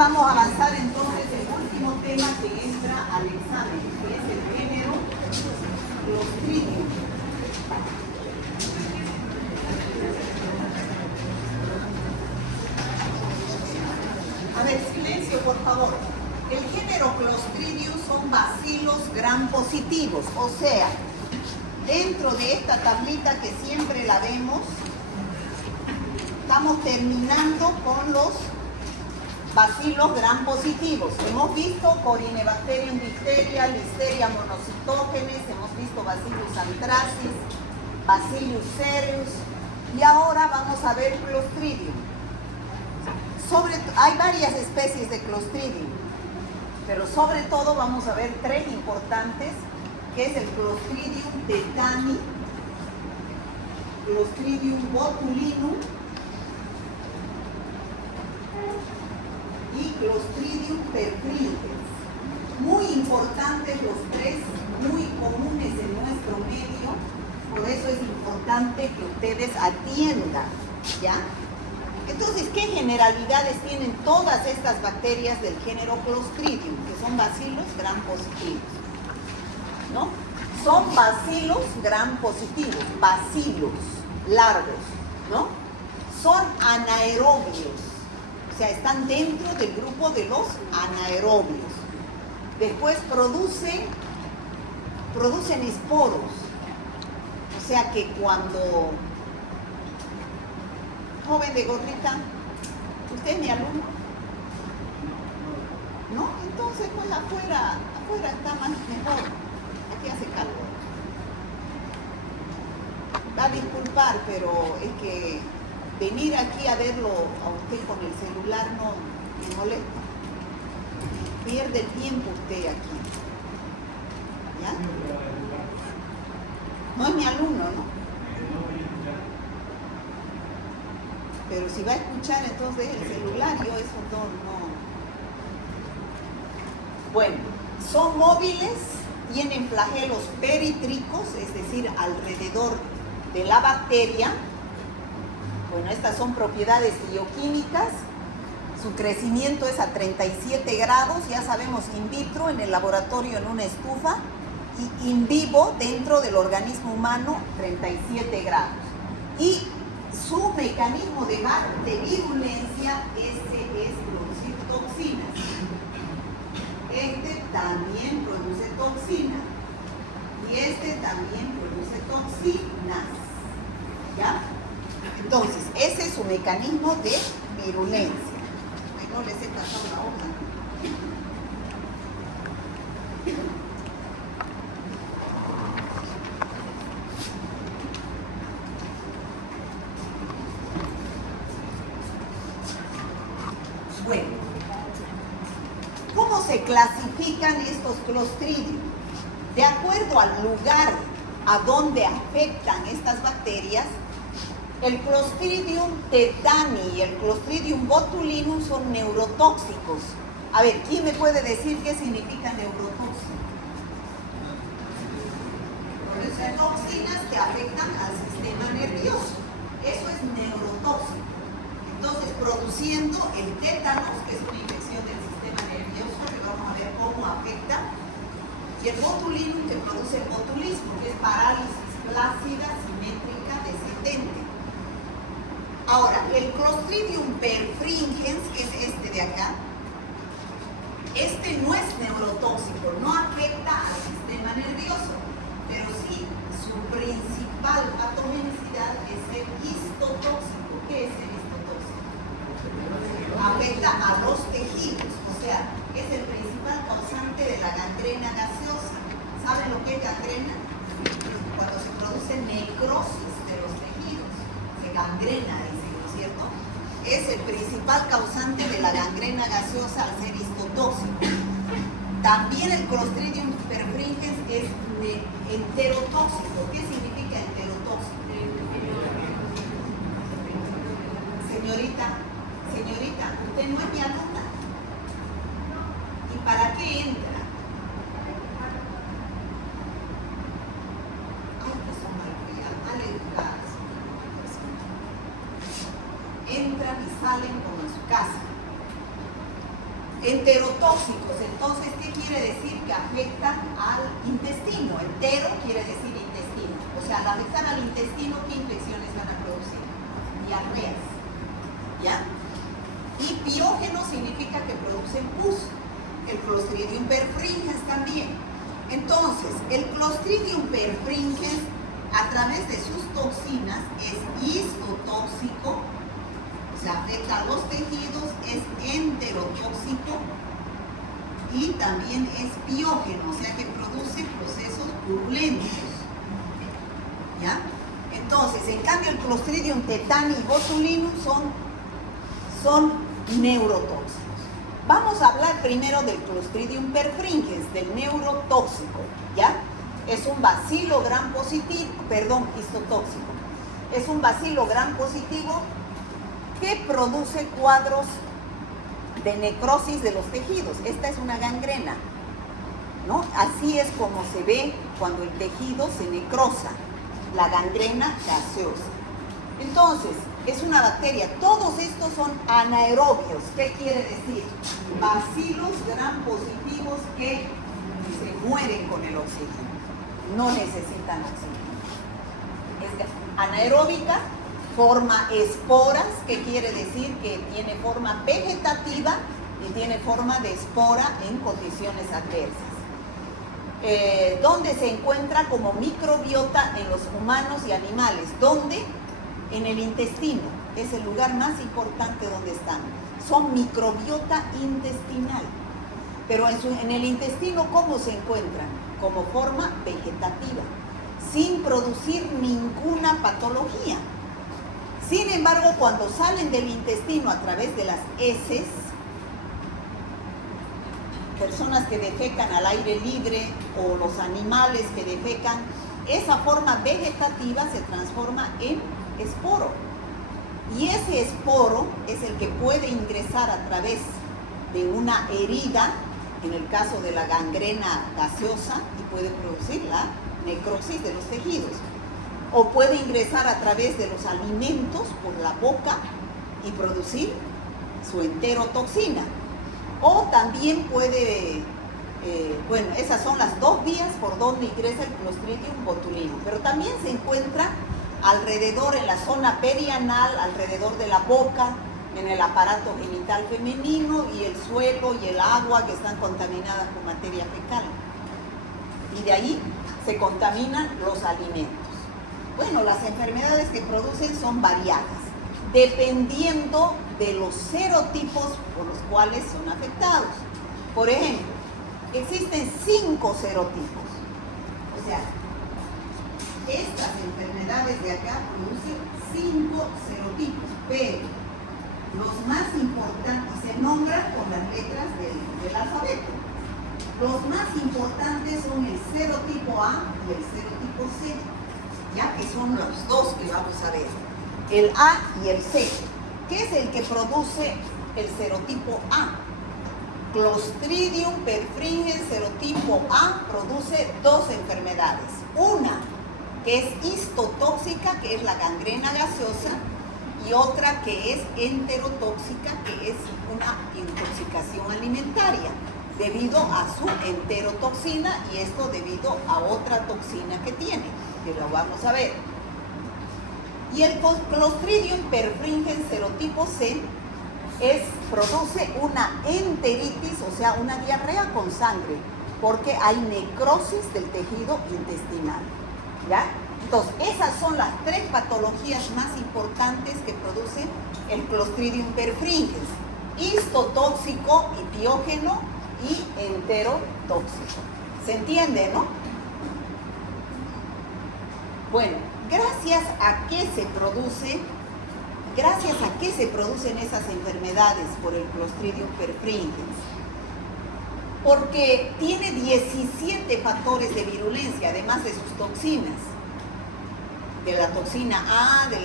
vamos a avanzar entonces el último tema que entra al examen, que es el género Clostridium. A ver, silencio, por favor. El género Clostridium son bacilos gram positivos, o sea, dentro de esta tablita que siempre la vemos, estamos terminando con los bacilos gram positivos. Hemos visto Corynebacterium diphtheria, Listeria monocytogenes, hemos visto Bacillus anthracis, Bacillus cereus y ahora vamos a ver Clostridium. Hay varias especies de Clostridium, pero sobre todo vamos a ver tres importantes, que es el Clostridium tetani, Clostridium botulinum y Clostridium perfringens. Muy importantes los tres, muy comunes en nuestro medio, por eso es importante que ustedes atiendan, ¿ya? Entonces, ¿qué generalidades tienen todas estas bacterias del género Clostridium, que son bacilos gram positivos? ¿No? Son bacilos gram positivos, bacilos largos, ¿no? Son anaerobios, o sea, están dentro del grupo de los anaerobios. Después producen esporos, o sea que cuando... Joven de gorrita, ¿usted es mi alumno? ¿No? Entonces, pues afuera está más mejor. Aquí hace calor. Va a disculpar, pero es que venir aquí a verlo a usted con el celular no me molesta. Pierde el tiempo usted aquí. ¿Ya? No es mi alumno, ¿no? Pero si va a escuchar entonces el celular, yo eso no. Bueno, son móviles, tienen flagelos peritricos, es decir, alrededor de la bacteria. Bueno, estas son propiedades bioquímicas. Su crecimiento es a 37 grados, ya sabemos, in vitro, en el laboratorio en una estufa, y in vivo, dentro del organismo humano, 37 grados. Y su mecanismo de virulencia, es producir toxinas. Este también produce toxinas. Y este también produce toxinas. ¿Ya? Entonces, ese es su mecanismo de virulencia. Ay, no les he pasado la hoja. Bueno, ¿cómo se clasifican estos Clostridium? De acuerdo al lugar a donde afectan estas bacterias, el Clostridium tetani y el Clostridium botulinum son neurotóxicos. A ver, ¿quién me puede decir qué significa neurotóxico? Producen toxinas que afectan al sistema nervioso. Eso es neurotóxico. Entonces, produciendo el tétanos, que es una infección del sistema nervioso, que vamos a ver cómo afecta, y el botulinum, que produce el botulismo, que es parálisis flácida, simétrica, descendente. Ahora, el Clostridium perfringens, que es este de acá, este no es neurotóxico, no afecta al sistema nervioso, pero sí, su principal patogenicidad es el histotóxico. ¿Qué es el histotóxico? Afecta a los tejidos, o sea, es el principal causante de la gangrena gaseosa. ¿Saben lo que es gangrena? Cuando se produce necrosis de los tejidos, se gangrena, dicen, ¿no es cierto? Es el principal causante de la gangrena gaseosa al ser histotóxico. También el Clostridium perfringens es enterotóxico. ¿Qué significa enterotóxico? Señorita, usted no es mi alumna. ¿Y para qué entra? Ay, que son maleducadas. Entran y salen como en su casa. enterotóxicos. Entonces, ¿qué quiere decir? Que afectan al intestino. Entero quiere decir intestino. O sea, al afectar al intestino, ¿qué infecciones van a producir? Diarreas. ¿Ya? Y piógeno significa que producen pus. El Clostridium perfringens también. Entonces, el Clostridium perfringens, a través de sus toxinas, es histotóxico, o sea, afecta a los tejidos, es enterotóxico y también es piógeno, o sea que produce procesos purulentos. ¿Ya? Entonces, en cambio, el Clostridium tetani y botulinum son neurotóxicos. Vamos a hablar primero del Clostridium perfringens, del neurotóxico, ¿ya? Es un bacilo gram positivo, histotóxico. Es un bacilo gram positivo que produce cuadros de necrosis de los tejidos. Esta es una gangrena, ¿no? Así es como se ve cuando el tejido se necrosa, la gangrena gaseosa. Entonces, es una bacteria. Todos estos son anaerobios. ¿Qué quiere decir? Bacilos gram positivos que se mueren con el oxígeno. No necesitan oxígeno. Es anaeróbica, forma esporas, que quiere decir que tiene forma vegetativa y tiene forma de espora en condiciones adversas. ¿Dónde se encuentra como microbiota en los humanos y animales? ¿Dónde? En el intestino. Es el lugar más importante donde están. Son microbiota intestinal. Pero en el intestino, ¿cómo se encuentran? Como forma vegetativa, sin producir ninguna patología. Sin embargo, cuando salen del intestino a través de las heces, personas que defecan al aire libre o los animales que defecan, esa forma vegetativa se transforma en esporo. Y ese esporo es el que puede ingresar a través de una herida, en el caso de la gangrena gaseosa, y puede producir la necrosis de los tejidos. O puede ingresar a través de los alimentos por la boca y producir su enterotoxina. O también puede, esas son las dos vías por donde ingresa el Clostridium botulinum. Pero también se encuentra alrededor, en la zona perianal, alrededor de la boca, en el aparato genital femenino, y el suelo y el agua que están contaminadas con materia fecal. Y de ahí se contaminan los alimentos. Bueno, las enfermedades que producen son variadas, dependiendo de los serotipos por los cuales son afectados. Por ejemplo, existen 5 serotipos. O sea, estas enfermedades de acá producen 5 serotipos, pero los más importantes se nombran con las letras del alfabeto. Los más importantes son el serotipo A y el serotipo C, ya que son los dos que vamos a ver, el A y el C. ¿Qué es el que produce el serotipo A? Clostridium perfringens serotipo A produce 2 enfermedades. Una que es histotóxica, que es la gangrena gaseosa, y otra que es enterotóxica, que es una intoxicación alimentaria, debido a su enterotoxina, y esto debido a otra toxina que tiene, que lo vamos a ver. Y el Clostridium perfringens serotipo C produce una enteritis, o sea, una diarrea con sangre, porque hay necrosis del tejido intestinal, ¿ya? Entonces, esas son las 3 patologías más importantes que produce el Clostridium perfringens: histotóxico y piógeno y enterotóxico. ¿Se entiende, no? Bueno, gracias a qué se producen esas enfermedades por el Clostridium perfringens. Porque tiene 17 factores de virulencia, además de sus toxinas. De la toxina A, de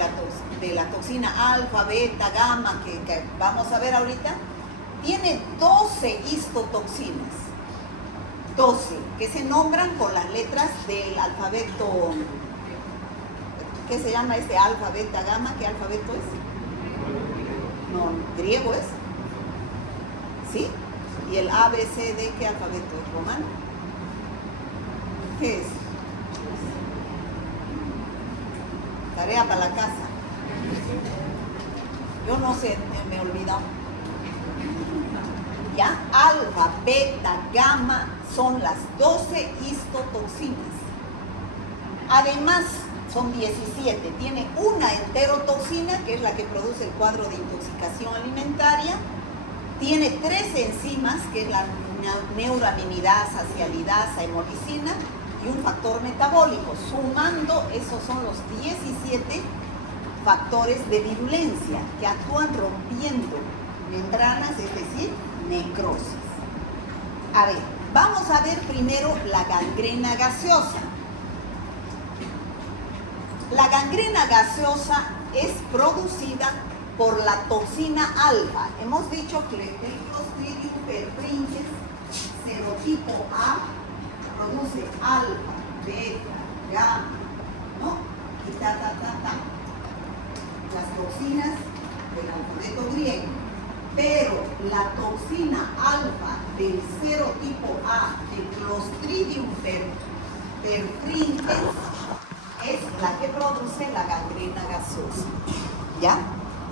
la toxina alfa, beta, gamma, que vamos a ver ahorita, tiene 12 histotoxinas. 12, que se nombran con las letras del alfabeto. ¿Qué se llama este alfa, beta, gamma? ¿Qué alfabeto es? No, griego es. ¿Sí? ¿Y el A, B, C, D qué alfabeto es? ¿Romano? ¿Qué es? Tarea para la casa. Yo no sé, me he olvidado. ¿Ya? Alfa, beta, gamma son las 12 histotoxinas. Además, son 17. Tiene una enterotoxina, que es la que produce el cuadro de intoxicación alimentaria. Tiene 3 enzimas, que es la neuraminidasa, cialidasa, hemolicina, y un factor metabólico. Sumando, esos son los 17 factores de virulencia que actúan rompiendo membranas, es decir, necrosis. A ver, vamos a ver primero la gangrena gaseosa. La gangrena gaseosa es producida por la toxina alfa. Hemos dicho que el Clostridium perfringens serotipo A produce alfa, beta, gamma, ¿no? Y las toxinas del alfabeto griego. Pero la toxina alfa del serotipo A del Clostridium perfringens es la que produce la gangrena gaseosa. ¿Ya?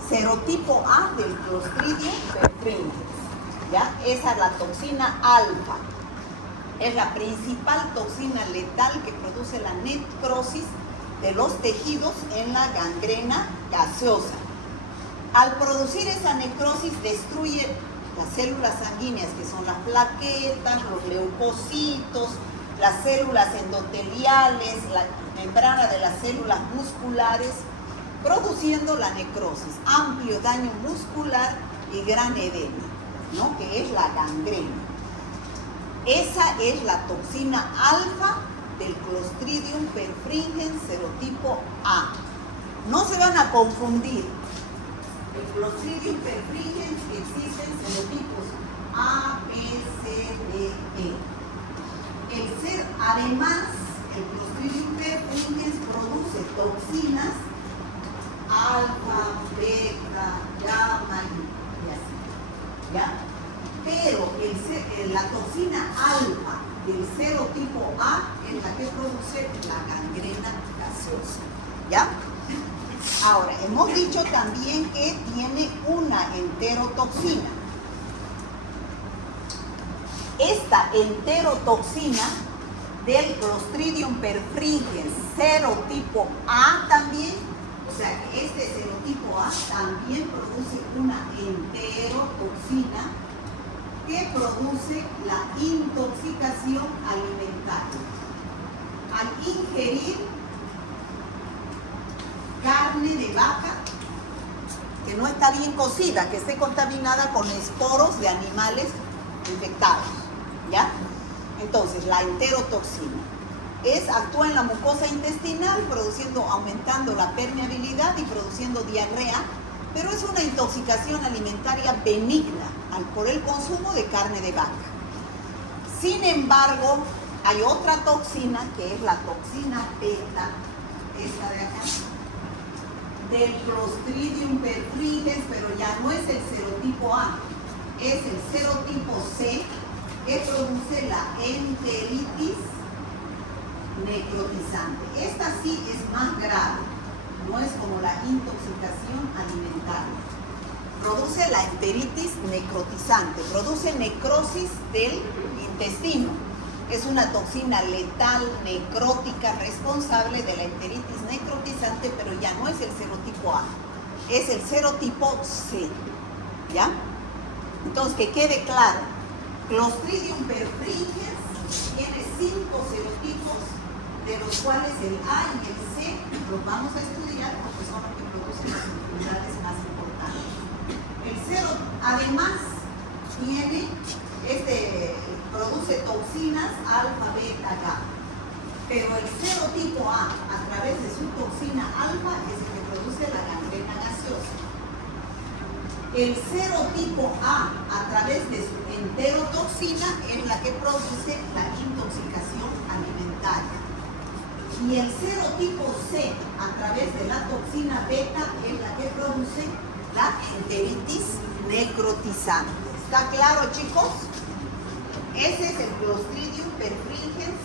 Serotipo A del Clostridium perfringens. ¿Ya? Esa es la toxina alfa. Es la principal toxina letal que produce la necrosis de los tejidos en la gangrena gaseosa. Al producir esa necrosis destruye las células sanguíneas, que son las plaquetas, los leucocitos, las células endoteliales, la membrana de las células musculares, produciendo la necrosis, amplio daño muscular y gran edema, ¿no? Que es la gangrena. Esa es la toxina alfa del Clostridium perfringens serotipo A. No se van a confundir. El Clostridium perfringens, existen serotipos A, B, C, D, E. Además, el Clostridium perfringens produce toxinas alfa, beta, gamma y así. ¿Ya? Pero la toxina alfa del serotipo A es la que produce la gangrena gaseosa. ¿Ya? Ahora, hemos dicho también que tiene una enterotoxina. Esta enterotoxina del Clostridium perfringens serotipo A también, o sea que este serotipo A también produce una enterotoxina que produce la intoxicación alimentaria. Al ingerir carne de vaca que no está bien cocida, que esté contaminada con esporos de animales infectados, ¿ya? Entonces, la enterotoxina actúa en la mucosa intestinal, aumentando la permeabilidad y produciendo diarrea, pero es una intoxicación alimentaria benigna por el consumo de carne de vaca. Sin embargo, hay otra toxina, que es la toxina beta, esta de acá, del Clostridium perfringens, pero ya no es el serotipo A, es el serotipo C, que produce la enteritis necrotizante. Esta sí es más grave, no es como la intoxicación alimentaria. Produce la enteritis necrotizante, produce necrosis del intestino. Es una toxina letal, necrótica, responsable de la enteritis necrotizante, pero ya no es el serotipo A, es el serotipo C. ¿Ya? Entonces, que quede claro, Clostridium perfringens tiene 5 serotipos, de los cuales el A y el C los vamos a estudiar porque son los que producen las enfermedades más importantes. Además, produce toxinas alfa, beta, gamma. Pero el serotipo A través de su toxina alfa, es el que produce la gangrena gaseosa. El serotipo A través de su enterotoxina, es la que produce la intoxicación alimentaria. Y el serotipo C, a través de la toxina beta, es la que produce la enteritis necrotizante. ¿Está claro, chicos? Ese es el Clostridium perfringens.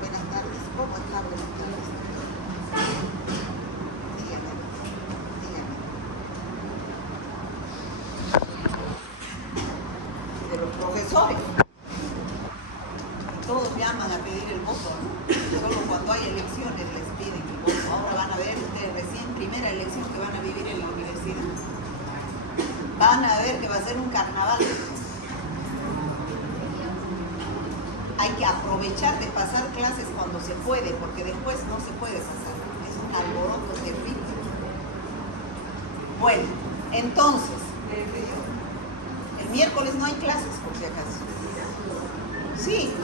Buenas tardes. ¿Cómo está? Buenas tardes. Dígame. De los profesores. Todos llaman a pedir el voto, ¿no? Solo cuando hay elecciones les piden el voto. Ahora van a ver ustedes recién, primera elección que van a vivir en la universidad. Van a ver que va a ser un carnaval. Hay que aprovechar de pasar clases cuando se puede, porque después no se puede pasar. Es un alboroto terrible. Bueno, entonces, el miércoles no hay clases, por si acaso. Sí,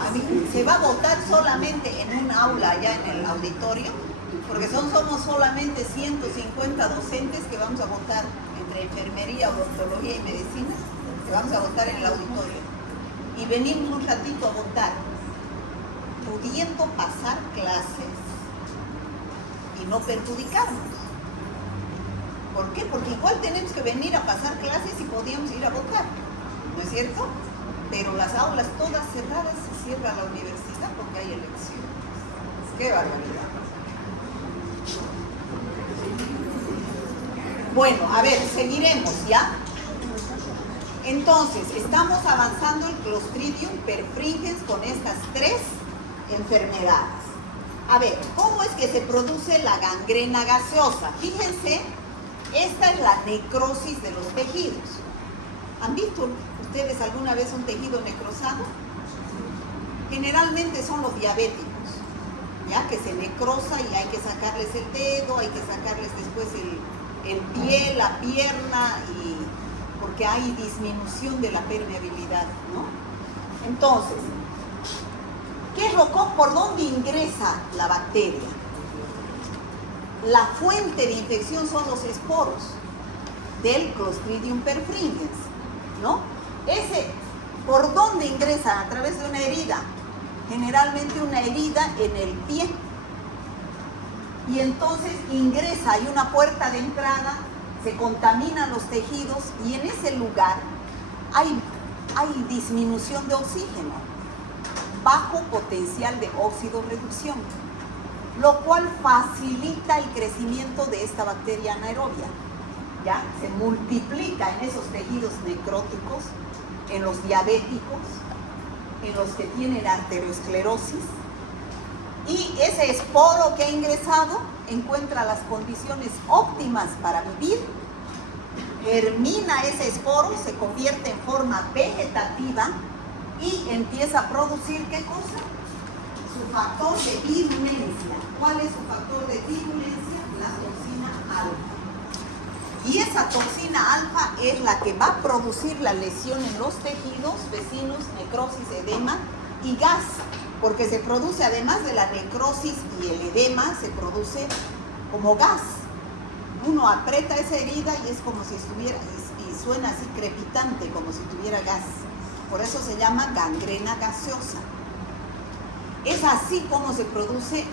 se va a votar solamente en un aula allá en el auditorio, porque somos solamente 150 docentes que vamos a votar entre enfermería, odontología y medicina, que vamos a votar en el auditorio. Y venimos un ratito a votar, pudiendo pasar clases y no perjudicarnos. ¿Por qué? Porque igual tenemos que venir a pasar clases y podíamos ir a votar, ¿no es cierto? Pero las aulas todas cerradas, se cierra la universidad porque hay elecciones. ¡Qué barbaridad! Bueno, a ver, seguiremos, ¿ya? Entonces, estamos avanzando el Clostridium perfringens con estas 3 enfermedades. A ver, ¿cómo es que se produce la gangrena gaseosa? Fíjense, esta es la necrosis de los tejidos. ¿Han visto ustedes alguna vez un tejido necrosado? Generalmente son los diabéticos, ya que se necrosa y hay que sacarles el dedo, hay que sacarles después el pie, la pierna, porque hay disminución de la permeabilidad, ¿no? Entonces, ¿por dónde ingresa la bacteria? La fuente de infección son los esporos del Clostridium perfringens, ¿no? ¿Por dónde ingresa? A través de una herida, generalmente una herida en el pie. Y entonces ingresa, hay una puerta de entrada, se contaminan los tejidos y en ese lugar hay disminución de oxígeno, bajo potencial de óxido-reducción, lo cual facilita el crecimiento de esta bacteria anaerobia. ¿Ya? Se multiplica en esos tejidos necróticos, en los diabéticos, en los que tienen arteriosclerosis, y ese esporo que ha ingresado encuentra las condiciones óptimas para vivir, germina ese esporo, se convierte en forma vegetativa y empieza a producir, ¿qué cosa? Su factor de virulencia. ¿Cuál es su factor de virulencia? La toxina alfa. Y esa toxina alfa es la que va a producir la lesión en los tejidos vecinos, necrosis, edema y gas, porque se produce, además de la necrosis y el edema, se produce como gas. Uno aprieta esa herida y es como si estuviera, y suena así crepitante, como si tuviera gas. Por eso se llama gangrena gaseosa. Es así como se produce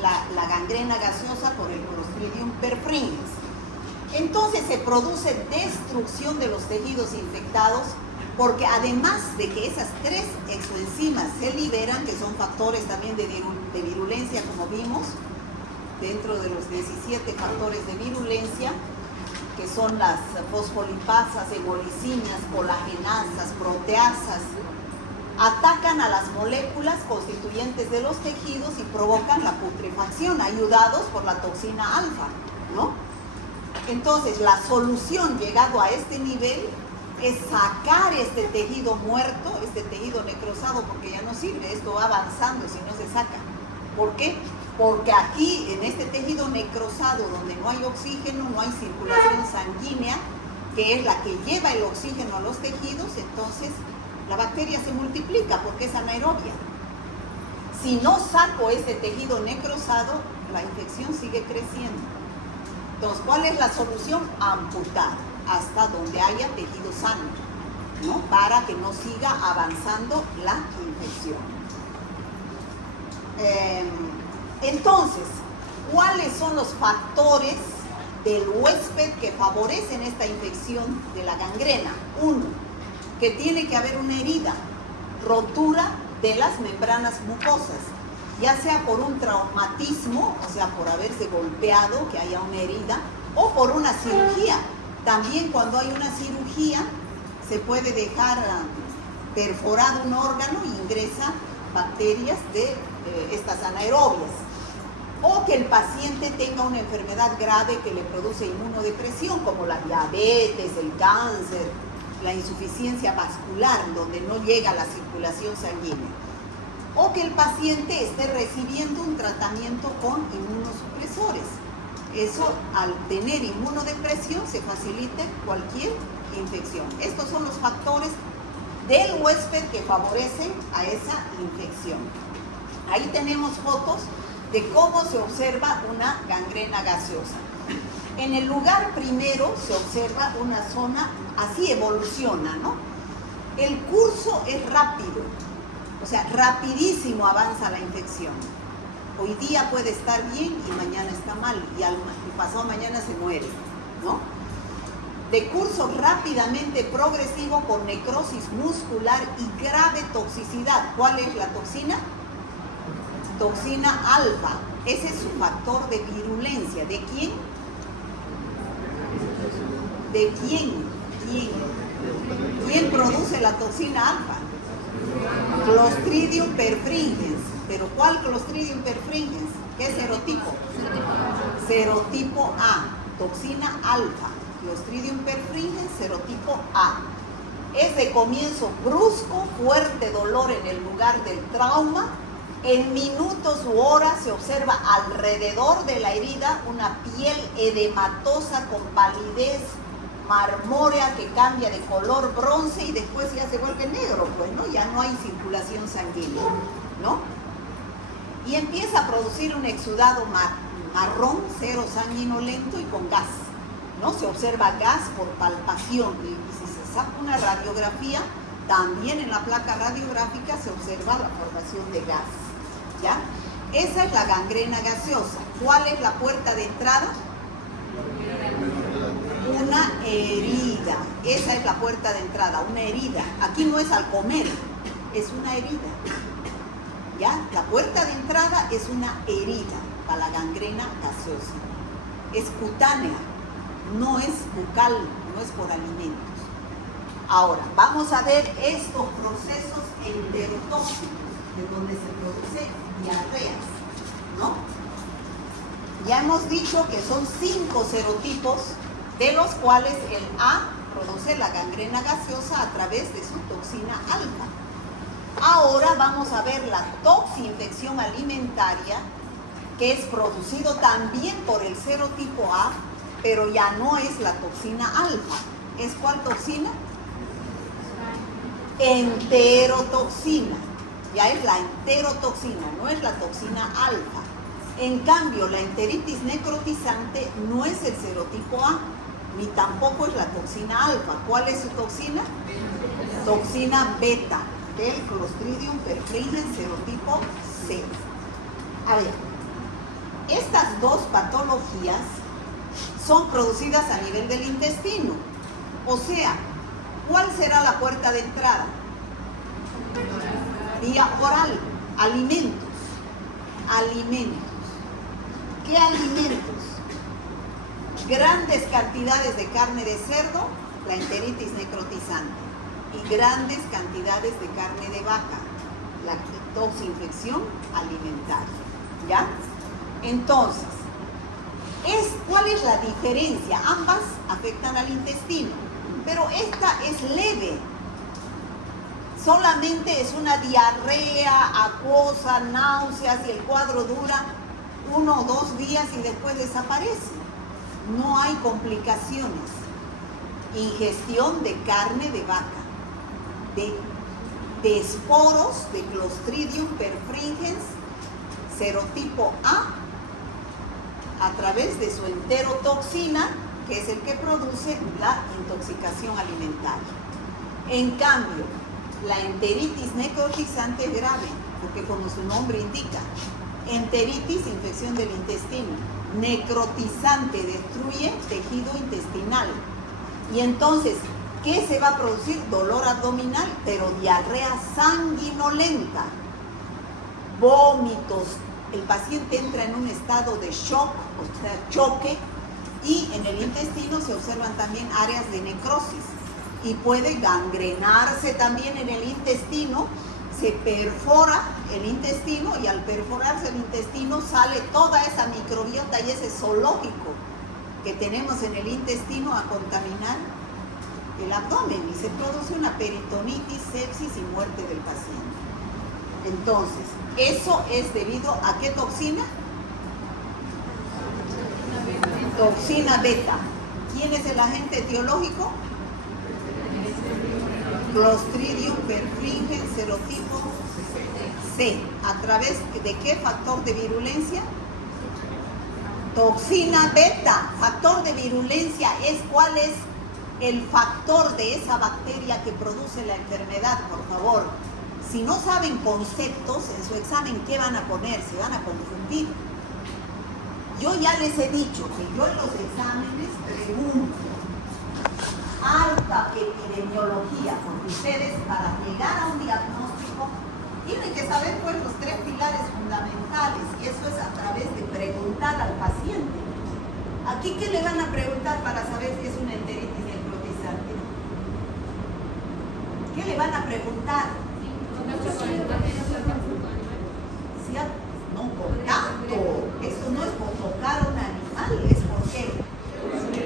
la gangrena gaseosa por el Clostridium perfringens. Entonces se produce destrucción de los tejidos infectados, porque además de que esas 3 exoenzimas se liberan, que son factores también de virulencia, como vimos, dentro de los 17 factores de virulencia, que son las fosfolipasas, hemolicinas, colagenasas, proteasas, atacan a las moléculas constituyentes de los tejidos y provocan la putrefacción, ayudados por la toxina alfa, ¿no? Entonces, la solución, llegado a este nivel, es sacar este tejido muerto, este tejido necrosado, porque ya no sirve, esto va avanzando si no se saca. ¿Por qué? Porque aquí, en este tejido necrosado, donde no hay oxígeno, no hay circulación sanguínea, que es la que lleva el oxígeno a los tejidos, entonces la bacteria se multiplica porque es anaerobia. Si no saco este tejido necrosado, la infección sigue creciendo. Entonces, ¿cuál es la solución? Amputar hasta donde haya tejido sano, ¿no? Para que no siga avanzando la infección. Entonces, ¿cuáles son los factores del huésped que favorecen esta infección de la gangrena. Uno, que tiene que haber una herida, rotura de las membranas mucosas, ya sea por un traumatismo, o sea, por haberse golpeado, que haya una herida, o por una cirugía. También cuando hay una cirugía, se puede dejar perforado un órgano y ingresa bacterias de estas anaerobias. O que el paciente tenga una enfermedad grave que le produce inmunodepresión, como la diabetes, el cáncer, la insuficiencia vascular, donde no llega la circulación sanguínea. O que el paciente esté recibiendo un tratamiento con inmunosupresores. Eso, al tener inmunodepresión, se facilita cualquier infección. Estos son los factores del huésped que favorecen a esa infección. Ahí tenemos fotos de cómo se observa una gangrena gaseosa. En el lugar primero se observa una zona, así evoluciona, ¿no? El curso es rápido, o sea, rapidísimo avanza la infección. Hoy día puede estar bien y mañana está mal, y pasado mañana se muere, ¿no? De curso rápidamente progresivo con necrosis muscular y grave toxicidad. ¿Cuál es la toxina? Toxina alfa. Ese es su factor de virulencia. ¿De quién? ¿De quién? ¿Quién produce la toxina alfa? Clostridium perfringens. ¿Pero cuál Clostridium perfringens? ¿Qué serotipo? Serotipo A. Toxina alfa. Clostridium perfringens, serotipo A. Es de comienzo brusco, fuerte dolor en el lugar del trauma. En minutos u horas se observa alrededor de la herida una piel edematosa con palidez marmórea que cambia de color bronce y después ya se vuelve negro, pues, ¿no? Ya no hay circulación sanguínea, ¿no? Y empieza a producir un exudado marrón, cero sanguinolento y con gas, ¿no? Se observa gas por palpación y si se saca una radiografía, también en la placa radiográfica se observa la formación de gas, ¿ya? Esa es la gangrena gaseosa. ¿Cuál es la puerta de entrada? Una herida. Esa es la puerta de entrada, una herida. Aquí no es al comer, es una herida, ¿ya? La puerta de entrada es una herida para la gangrena gaseosa. Es cutánea, no es bucal, no es por alimentos. Ahora, vamos a ver estos procesos enterotóxicos, de donde se produce diarreas, ¿no? Ya hemos dicho que son 5 serotipos, de los cuales el A produce la gangrena gaseosa a través de su toxina alfa. Ahora vamos a ver la toxinfección alimentaria, que es producido también por el serotipo A, pero ya no es la toxina alfa. ¿Es cuál toxina? Enterotoxina. Ya es la enterotoxina, no es la toxina alfa. En cambio, la enteritis necrotizante no es el serotipo A, ni tampoco es la toxina alfa. ¿Cuál es su toxina? Toxina beta, del Clostridium perfringens serotipo C. A ver, estas dos patologías son producidas a nivel del intestino. O sea, ¿cuál será la puerta de entrada? Vía oral. Alimentos. Alimentos. ¿Qué alimentos? Grandes cantidades de carne de cerdo, la enteritis necrotizante, y grandes cantidades de carne de vaca, la toxinfección alimentaria, ¿ya? Entonces, ¿cuál es la diferencia? Ambas afectan al intestino, pero esta es leve. Solamente es una diarrea acuosa, náuseas, y el cuadro dura 1 o 2 días y después desaparece. No hay complicaciones. Ingestión de carne de vaca, de esporos de Clostridium perfringens serotipo A través de su enterotoxina, que es el que produce la intoxicación alimentaria. En cambio, la enteritis necrotizante es grave, porque como su nombre indica, enteritis, infección del intestino, necrotizante, destruye tejido intestinal. Y entonces, ¿qué se va a producir? Dolor abdominal, pero diarrea sanguinolenta, vómitos. El paciente entra en un estado de shock, o sea, choque, y en el intestino se observan también áreas de necrosis. Y puede gangrenarse también en el intestino, se perfora el intestino y al perforarse el intestino sale toda esa microbiota y ese zoológico que tenemos en el intestino a contaminar el abdomen y se produce una peritonitis, sepsis y muerte del paciente. Entonces, eso es debido a ¿qué toxina? Toxina beta. ¿Quién es el agente etiológico? Clostridium perfringens serotipo C. ¿A través de qué factor de virulencia? Toxina beta. Factor de virulencia es ¿cuál es el factor de esa bacteria que produce la enfermedad? Por favor, si no saben conceptos en su examen, ¿qué van a poner? Se van a confundir. Yo ya les he dicho que yo en los exámenes pregunto alta epidemiología, porque ustedes para llegar a un diagnóstico tienen que saber pues los 3 pilares fundamentales, y eso es a través de preguntar al paciente. Aquí, ¿qué le van a preguntar para saber si es una enteritis necrotizante? ¿Qué le van a preguntar? Si no, contacto. Eso no es por tocar a un animal, es por qué.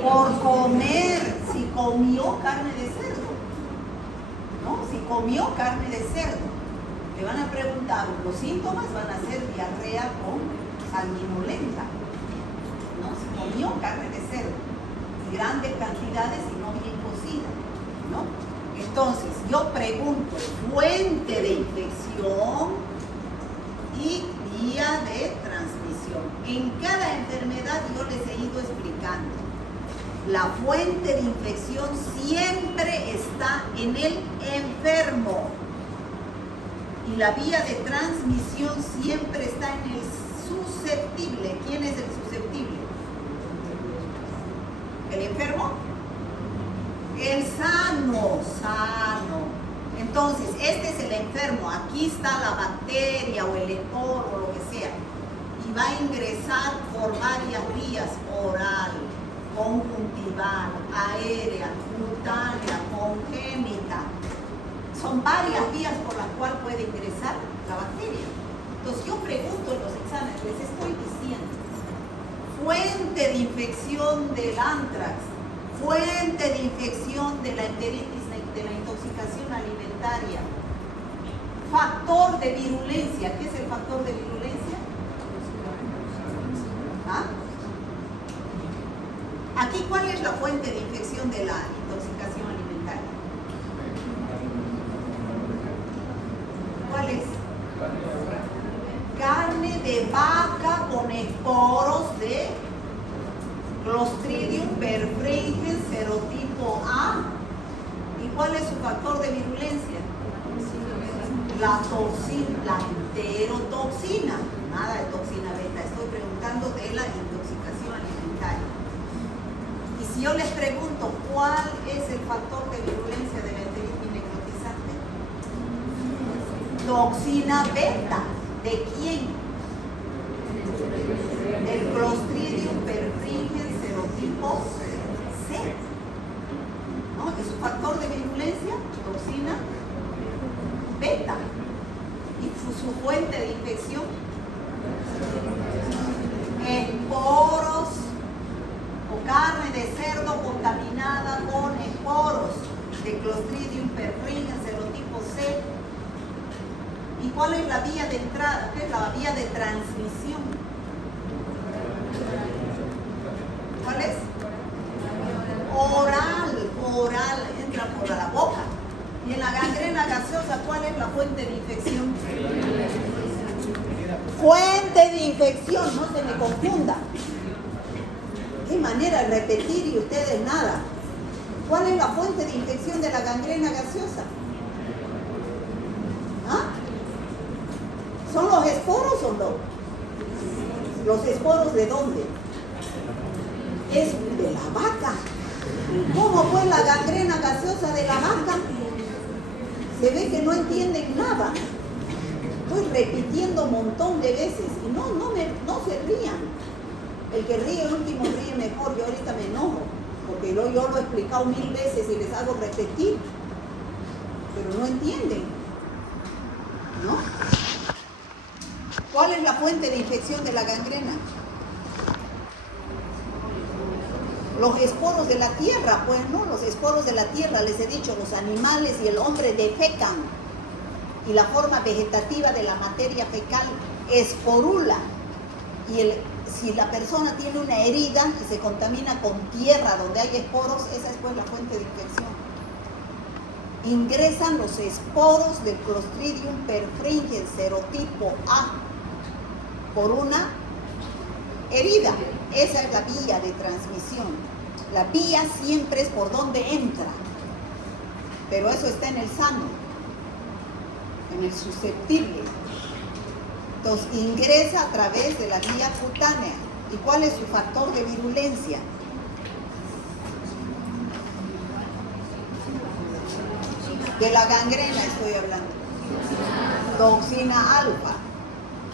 Por comer, si comió carne de cerdo, ¿no? Si comió carne de cerdo, le van a preguntar, los síntomas van a ser diarrea con sanguinolenta, ¿no? Si comió carne de cerdo, y grandes cantidades y no bien cocida, ¿no? Entonces, yo pregunto, fuente de infección y vía de transmisión. En cada enfermedad yo les he ido explicando. La fuente de infección siempre está en el enfermo y la vía de transmisión siempre está en el susceptible. ¿Quién es el susceptible? ¿El enfermo? El sano. Entonces, este es el enfermo. Aquí está la bacteria o el esporo o lo que sea y va a ingresar por varias vías: oral, conjuntival, aérea, cutánea, congénita. Son varias vías por las cuales puede ingresar la bacteria. Entonces yo pregunto en los exámenes, les estoy diciendo, fuente de infección del ántrax, fuente de infección de la enteritis, de la intoxicación alimentaria, factor de virulencia. ¿Qué es el factor de virulencia? ¿Ah? Aquí, ¿cuál es la fuente de infección de la intoxicación alimentaria? ¿Cuál es? Carne de vaca con esporos de Clostridium perfringens serotipo A. ¿Y cuál es su factor de virulencia? La toxina, la enterotoxina. Nada de toxina beta. Estoy preguntando de la intoxicación alimentaria. Y si yo les pregunto, ¿cuál es el factor de virulencia de la enteritis necrotizante? Toxina beta. ¿De quién? El Clostridium perfringens serotipo C. ¿No? ¿Es su factor de virulencia? Toxina beta. ¿Y su fuente de infección? Esporos o carne de cerdo contaminada con esporos de Clostridium perfringens serotipo C. ¿Y cuál es la vía de entrada? ¿Qué es la vía de transmisión? ¿Cuál es? Oral, entra por la boca. Y en la gangrena gaseosa, ¿cuál es la fuente de infección? Fuente de infección, no se me confunda. Qué manera de repetir y ustedes nada. ¿Cuál es la fuente de infección de la gangrena gaseosa? ¿Ah? ¿Son los esporos o no? ¿Los esporos de dónde? Es de la vaca. ¿Cómo fue la gangrena gaseosa de la vaca? Se ve que no entienden nada. Estoy repitiendo un montón de veces y no se rían. El que ríe el último ríe mejor. Yo ahorita me enojo porque yo lo he explicado 1000 veces y les hago repetir, pero no entienden, ¿no? ¿Cuál es la fuente de infección de la gangrena? Los esporos de la tierra, pues no, los esporos de la tierra, les he dicho, los animales y el hombre defecan y la forma vegetativa de la materia fecal esporula. Y si la persona tiene una herida y se contamina con tierra donde hay esporos, esa es pues la fuente de infección. Ingresan los esporos del Clostridium perfringens serotipo A por una herida. Esa es la vía de transmisión. La vía siempre es por donde entra, pero eso está en el sano, en el susceptible. Entonces ingresa a través de la vía cutánea. ¿Y cuál es su factor de virulencia? De la gangrena estoy hablando. Toxina alfa.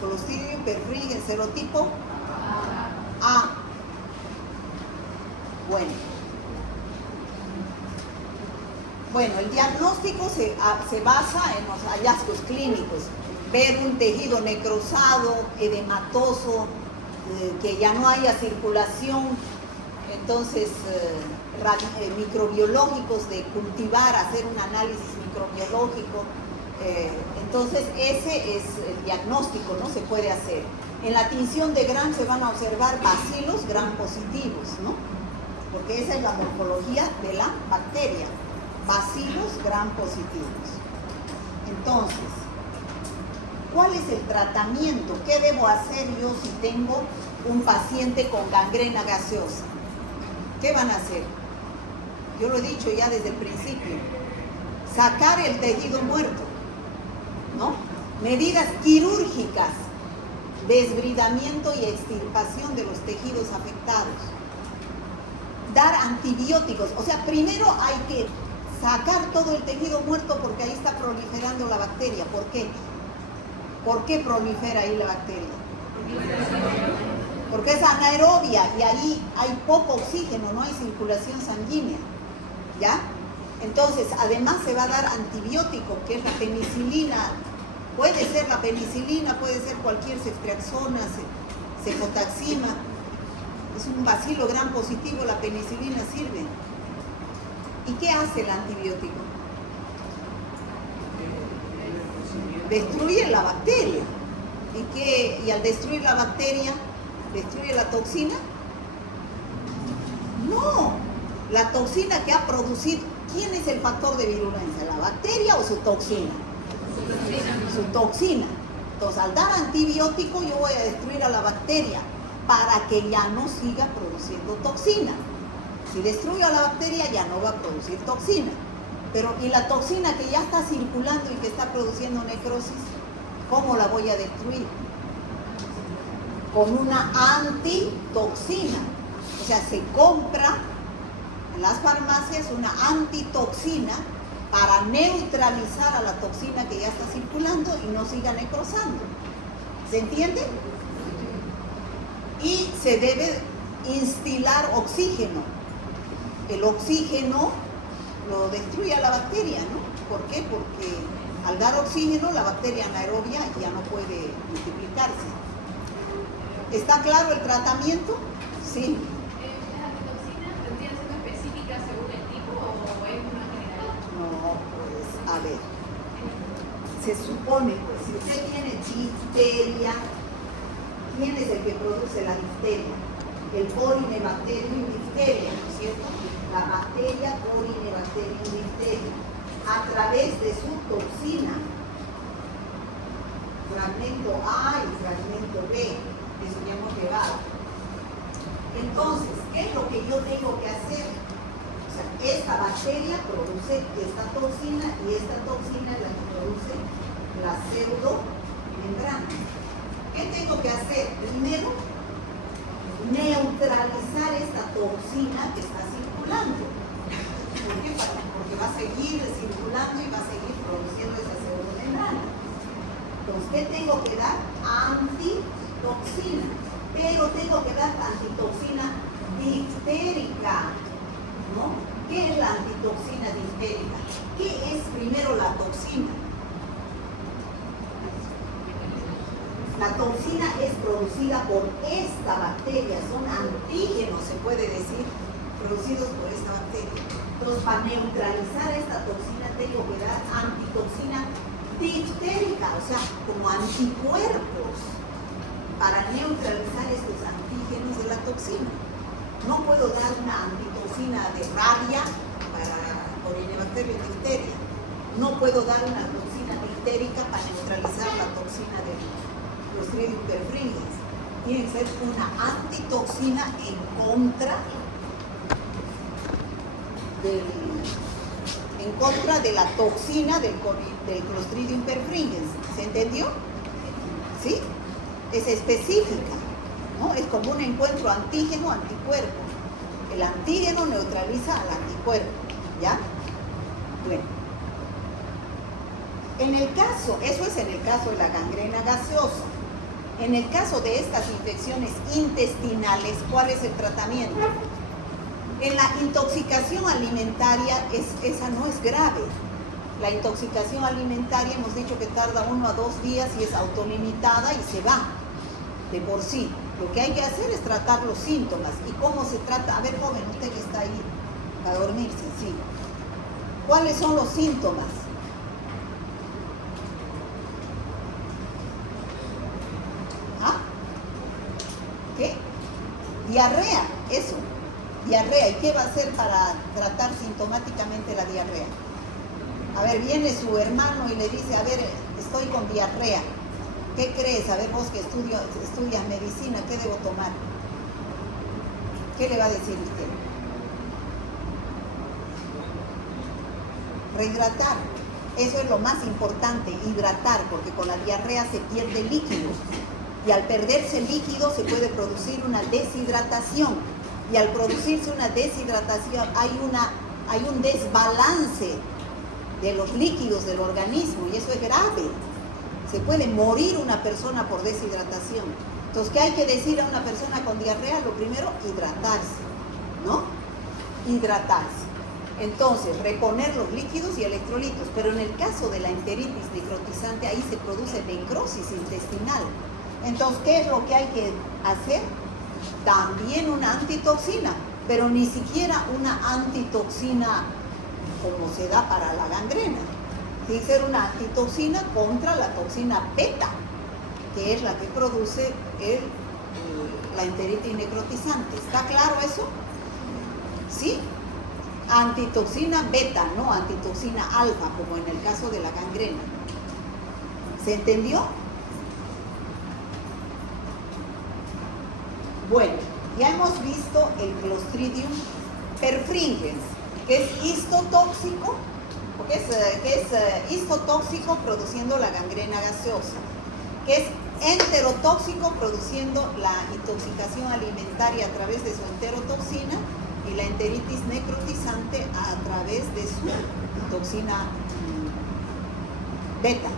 Clostridium perfringens serotipo A. Bueno, el diagnóstico se basa en los hallazgos clínicos. Ver un tejido necrosado, edematoso, que ya no haya circulación, entonces microbiológicos de cultivar, hacer un análisis microbiológico. Entonces ese es el diagnóstico, ¿no? Se puede hacer. En la tinción de Gram se van a observar bacilos gram positivos, ¿no? Porque esa es la morfología de la bacteria. Bacilos gram positivos. Entonces, ¿cuál es el tratamiento? ¿Qué debo hacer yo si tengo un paciente con gangrena gaseosa? ¿Qué van a hacer? Yo lo he dicho ya desde el principio. Sacar el tejido muerto, ¿no? Medidas quirúrgicas, desbridamiento y extirpación de los tejidos afectados. Dar antibióticos. O sea, primero hay que sacar todo el tejido muerto porque ahí está proliferando la bacteria. ¿Por qué? ¿Por qué prolifera ahí la bacteria? Porque es anaerobia y ahí hay poco oxígeno, no hay circulación sanguínea, ¿ya? Entonces, además se va a dar antibiótico, que es la penicilina. Puede ser la penicilina, puede ser cualquier ceftriaxona, cefotaxima. Es un bacilo gram positivo, la penicilina sirve. ¿Y qué hace el antibiótico? Destruye la bacteria. ¿Y al destruir la bacteria, destruye la toxina? No. La toxina que ha producido, ¿quién es el factor de virulencia? ¿La bacteria o su toxina? Su toxina. Entonces, al dar antibiótico, yo voy a destruir a la bacteria para que ya no siga produciendo toxina. Si destruyo a la bacteria, ya no va a producir toxina. Pero, ¿y la toxina que ya está circulando y que está produciendo necrosis? ¿Cómo la voy a destruir? Con una antitoxina. O sea, se compra en las farmacias una antitoxina para neutralizar a la toxina que ya está circulando y no siga necrosando. ¿Se entiende? Y se debe instilar oxígeno. El oxígeno lo destruye a la bacteria, ¿no? ¿Por qué? Porque al dar oxígeno la bacteria anaerobia ya no puede multiplicarse. ¿Está claro el tratamiento? Sí. ¿Las antitoxinas tendrían siendo específicas según el tipo o es una general? No, pues, a ver. Se supone, pues, si usted tiene difteria, ¿quién es el que produce la difteria? El Corynebacterium difteria, ¿no es cierto? La bacteria Corynebacterium difteria, a través de su toxina, fragmento A y fragmento B, eso ya hemos llegado. Entonces, ¿qué es lo que yo tengo que hacer? O sea, esta bacteria produce esta toxina y esta toxina es la que produce la pseudomembrana. ¿Qué tengo que hacer? Primero, neutralizar esta toxina que está circulando. ¿Por qué? Porque va a seguir circulando y va a seguir produciendo esa pseudomembrana. Entonces, ¿qué tengo que dar? Antitoxina. Pero tengo que dar antitoxina difterica, ¿no? ¿Qué es la antitoxina difterica? ¿Qué es primero la toxina? La toxina es producida por esta bacteria, son antígenos, se puede decir, producidos por esta bacteria. Entonces, para neutralizar esta toxina tengo que dar antitoxina diftérica, o sea, como anticuerpos, para neutralizar estos antígenos de la toxina. No puedo dar una antitoxina de rabia para Corynebacterium difteria. No puedo dar una toxina diftérica para neutralizar la toxina de Clostridium perfringens. Tiene que ser una antitoxina en contra de la toxina del Clostridium perfringens. ¿Se entendió? ¿Sí? Es específica, ¿no? Es como un encuentro antígeno-anticuerpo. El antígeno neutraliza al anticuerpo, ¿ya? Bueno. En el caso, eso es en el caso de la gangrena gaseosa. En el caso de estas infecciones intestinales, ¿cuál es el tratamiento? En la intoxicación alimentaria, esa no es grave. La intoxicación alimentaria hemos dicho que tarda 1 a 2 días y es autolimitada y se va de por sí. Lo que hay que hacer es tratar los síntomas. ¿Y cómo se trata? A ver, joven, usted que está ahí para dormirse, sí. ¿Cuáles son los síntomas? ¿Ah? ¿Qué? Diarrea, eso. Diarrea. ¿Y qué va a hacer para tratar sintomáticamente la diarrea? A ver, viene su hermano y le dice, a ver, estoy con diarrea. ¿Qué crees? A ver, vos que estudias medicina, ¿qué debo tomar? ¿Qué le va a decir usted? Rehidratar. Eso es lo más importante, hidratar, porque con la diarrea se pierde líquido. Y al perderse líquido se puede producir una deshidratación. Y al producirse una deshidratación hay un desbalance de los líquidos del organismo y eso es grave. Se puede morir una persona por deshidratación. Entonces, ¿qué hay que decir a una persona con diarrea? Lo primero, hidratarse, ¿no? Hidratarse. Entonces, reponer los líquidos y electrolitos. Pero en el caso de la enteritis necrotizante, ahí se produce necrosis intestinal. Entonces, ¿qué es lo que hay que hacer? También una antitoxina, pero ni siquiera una antitoxina como se da para la gangrena. Tiene que ser una antitoxina contra la toxina beta, que es la que produce la enteritis necrotizante. ¿Está claro eso? ¿Sí? Antitoxina beta, no antitoxina alfa, como en el caso de la gangrena. ¿Se entendió? Bueno, ya hemos visto el Clostridium perfringens, que es histotóxico, que es histotóxico produciendo la gangrena gaseosa, que es enterotóxico produciendo la intoxicación alimentaria a través de su enterotoxina y la enteritis necrotizante a través de su toxina beta,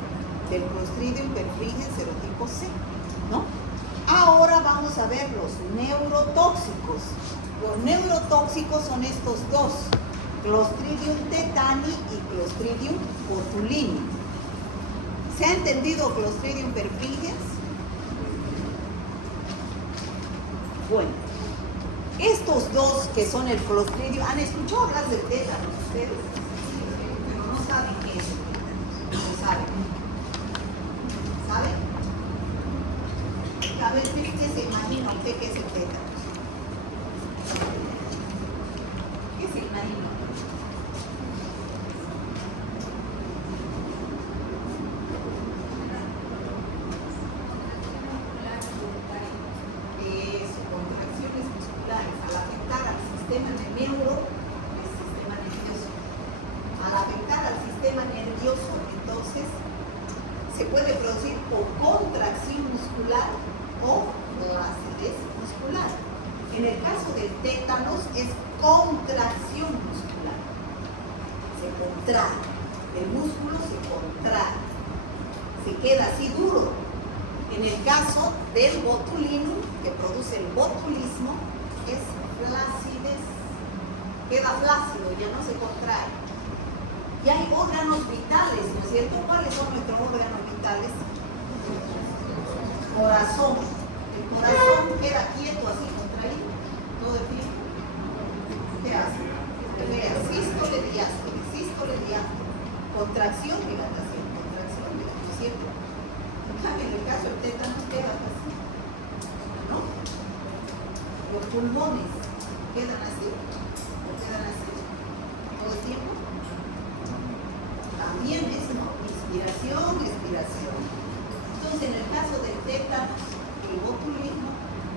del Clostridium perfringens serotipo C, ¿no? Ahora vamos a ver los neurotóxicos. Los neurotóxicos son estos dos, Clostridium tetani y Clostridium botulini. ¿Se ha entendido Clostridium perfringens? Bueno, estos dos que son el Clostridium, ¿han escuchado hablar del tétanos ustedes? Pero no saben qué es el tétanos, no saben. ¿Saben? A ver, ¿qué se imagina usted que es el tétanos? ¿Qué se imagina? Eso, contracciones musculares. Al afectar al sistema nervioso. Al afectar al sistema nervioso, entonces, se puede producir o contracción muscular o flacidez muscular. tétanos es contracción muscular. Se contrae, el músculo se contrae, se queda así duro. En el caso del botulinum, que produce el botulismo, es flacidez, queda flácido, ya no se contrae. Y hay órganos vitales, ¿no es cierto? ¿Cuáles son nuestros órganos vitales? Corazón. El corazón queda quieto así, contraído, todo el tiempo. ¿Qué hace? Sístole, diástole, sístole, diástole. Contracción, dilatación, contracción, dilatación, ¿no es cierto? En el caso del tétanos queda así, ¿no? Los pulmones quedan así, o quedan así, todo el tiempo. También es, ¿no? Inspiración, expiración. Entonces, en el caso del tétanos, el botulismo,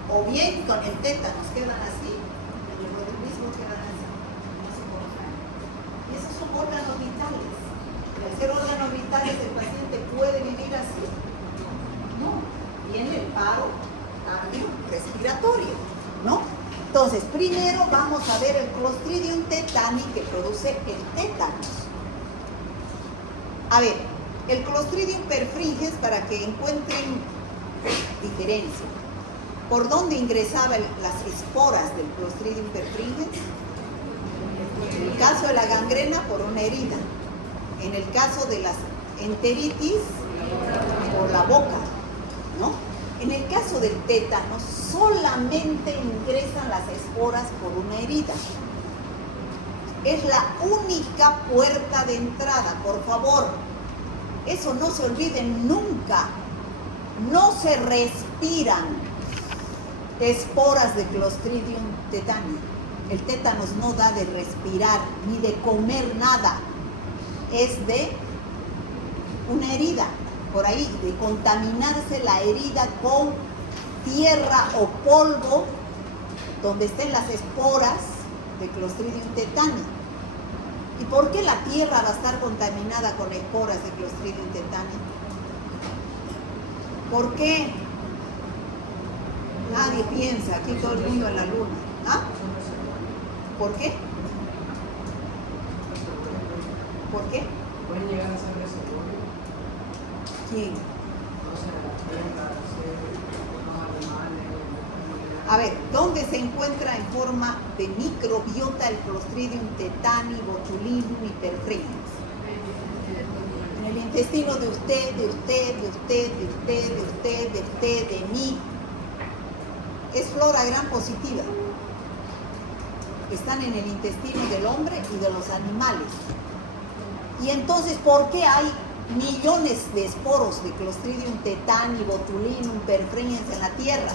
o bien con el tétanos quedan así, en el botulismo quedan así, no se contraen. Y esos son órganos vitales. Y al ser órganos vitales, el paciente puede vivir así. No, viene el paro cardiorrespiratorio, ¿no? Entonces, primero vamos a ver el Clostridium tetani que produce el tétanos. A ver, el Clostridium perfringens, para que encuentren diferencia. ¿Por dónde ingresaban las esporas del Clostridium perfringens? En el caso de la gangrena, por una herida. En el caso de las enteritis, por la boca, ¿no? En el caso del tétanos, solamente ingresan las esporas por una herida. Es la única puerta de entrada, por favor. Eso no se olviden nunca. No se respiran esporas de Clostridium tetani. El tétanos no da de respirar ni de comer nada. Es de una herida. Por ahí, de contaminarse la herida con tierra o polvo donde estén las esporas de Clostridium tetani. ¿Y por qué la tierra va a estar contaminada con esporas de Clostridium tetani? ¿Por qué? Nadie piensa, aquí todo el mundo en la luna. ¿Ah? ¿Por qué? ¿Por qué? Pueden llegar a ser reservorios. ¿Quién? No sé, las plantas, los animales. A ver, ¿dónde se encuentra en forma de microbiota el Clostridium tetani, botulinum y perfringens? En el intestino de usted, de usted, de usted, de usted, de usted, de usted, de mí. Es flora gram positiva. Están en el intestino del hombre y de los animales. Y entonces, ¿por qué hay millones de esporos de Clostridium tetani, botulinum, perfringens en la tierra?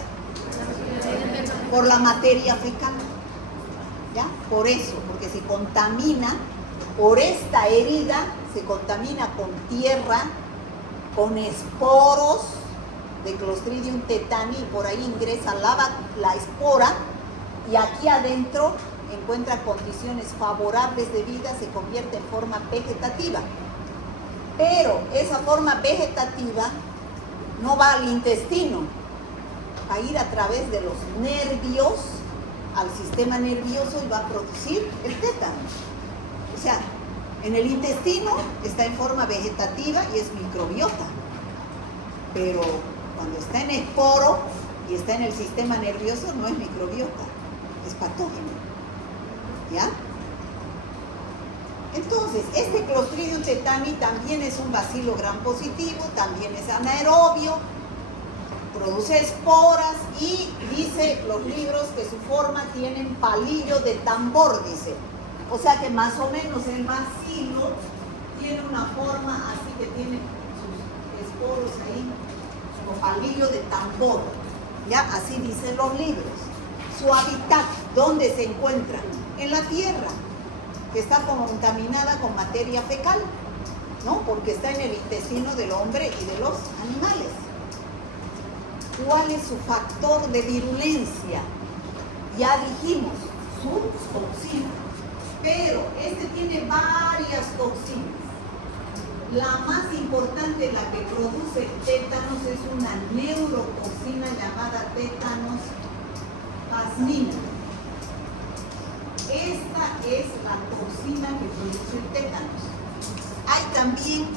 Por la materia fecal. ¿Ya? Por eso, porque se contamina, por esta herida, se contamina con tierra, con esporos de Clostridium tetani, y por ahí ingresa la espora, y aquí adentro encuentra condiciones favorables de vida, se convierte en forma vegetativa. Pero esa forma vegetativa no va al intestino, va a ir a través de los nervios al sistema nervioso y va a producir el tétanos. O sea, en el intestino está en forma vegetativa y es microbiota. Pero cuando está en esporo y está en el sistema nervioso no es microbiota, es patógeno. ¿Ya? Entonces, este Clostridium tetani también es un bacilo gram positivo, también es anaerobio, produce esporas y dice los libros que su forma tiene palillo de tambor, dice. O sea que más o menos el bacilo tiene una forma así que tiene sus esporos ahí, como palillo de tambor. Ya, así dicen los libros. Su hábitat, ¿dónde se encuentra? En la tierra, que está contaminada con materia fecal, ¿no? Porque está en el intestino del hombre y de los animales. ¿Cuál es su factor de virulencia? Ya dijimos, su toxina. Pero este tiene varias toxinas. La más importante, la que produce el tétanos, es una neurotoxina llamada tétanos plasmina. esta es la toxina que produce el tétanos. Hay también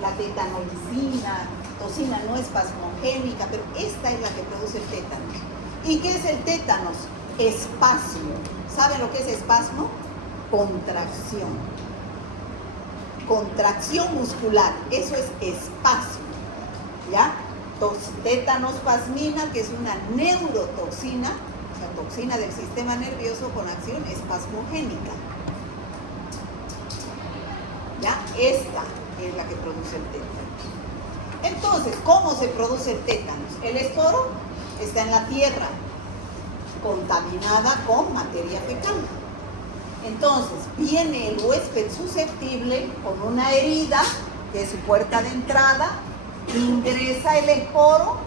la tetanolicina, toxina no espasmogénica, pero esta es la que produce el tétanos. ¿Y qué es el tétanos? Espasmo. ¿Saben lo que es espasmo? Contracción. Contracción muscular, eso es espasmo. ¿Ya? Tétanospasmina, que es una neurotoxina, o sea, toxina del sistema nervioso con acción espasmogénica. ¿Ya? Esta es la que produce el tétanos. Entonces, ¿cómo se produce el tétanos? El esporo está en la tierra, contaminada con materia fecal. Entonces, viene el huésped susceptible con una herida, que es su puerta de entrada, ingresa el esporo,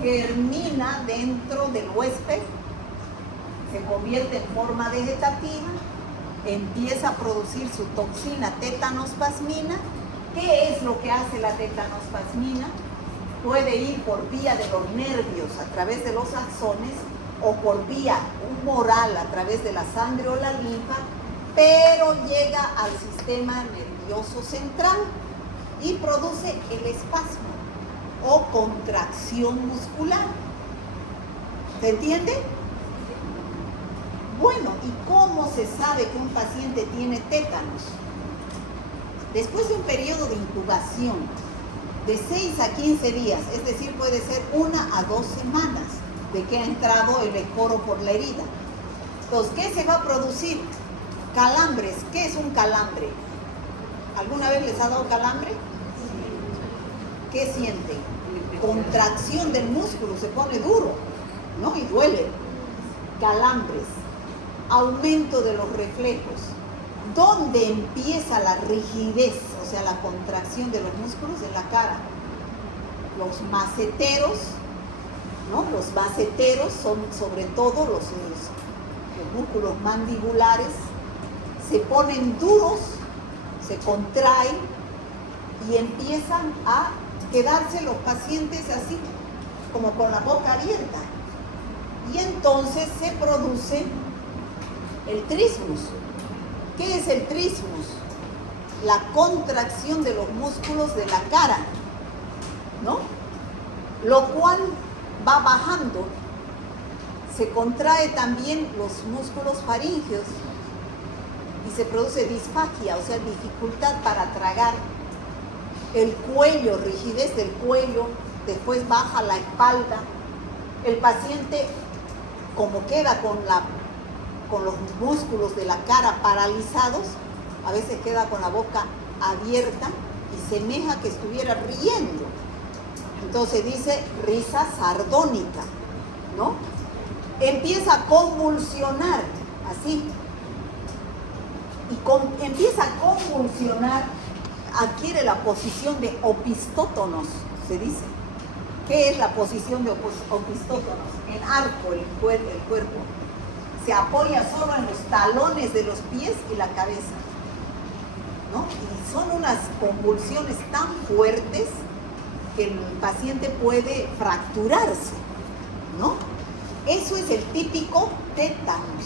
germina dentro del huésped, se convierte en forma vegetativa, empieza a producir su toxina tetanospasmina. ¿Qué es lo que hace la tetanospasmina? Puede ir por vía de los nervios a través de los axones o por vía humoral a través de la sangre o la linfa, pero llega al sistema nervioso central y produce el espasmo o contracción muscular. ¿Se entiende? Bueno, ¿y cómo se sabe que un paciente tiene tétanos? Después de un periodo de incubación de 6 a 15 días, es decir, puede ser 1 a 2 semanas de que ha entrado el esporo por la herida. Entonces, ¿qué se va a producir? Calambres. ¿Qué es un calambre? ¿Alguna vez les ha dado calambre? ¿Qué sienten? Contracción del músculo, se pone duro, ¿no? Y duele. Calambres. Aumento de los reflejos. ¿Dónde empieza la rigidez? O sea, la contracción de los músculos en la cara. Los maceteros, ¿no? Los maceteros son sobre todo los músculos mandibulares, se ponen duros, se contraen y empiezan a quedarse los pacientes así, como con la boca abierta. Y entonces se produce el trismus. ¿Qué es el trismus? La contracción de los músculos de la cara, ¿no? Lo cual va bajando. Se contrae también los músculos faríngeos y se produce disfagia, o sea, dificultad para tragar. El cuello, rigidez del cuello, después baja la espalda. El paciente, como queda con los músculos de la cara paralizados, a veces queda con la boca abierta y semeja que estuviera riendo. Entonces dice risa sardónica, ¿no? Empieza a convulsionar, así. Y empieza a convulsionar, adquiere la posición de opistótonos, se dice. ¿Qué es la posición de opistótonos? En arco el cuerpo. Se apoya solo en los talones de los pies y la cabeza, ¿no? Y son unas convulsiones tan fuertes que el paciente puede fracturarse, ¿no? Eso es el típico tétanos.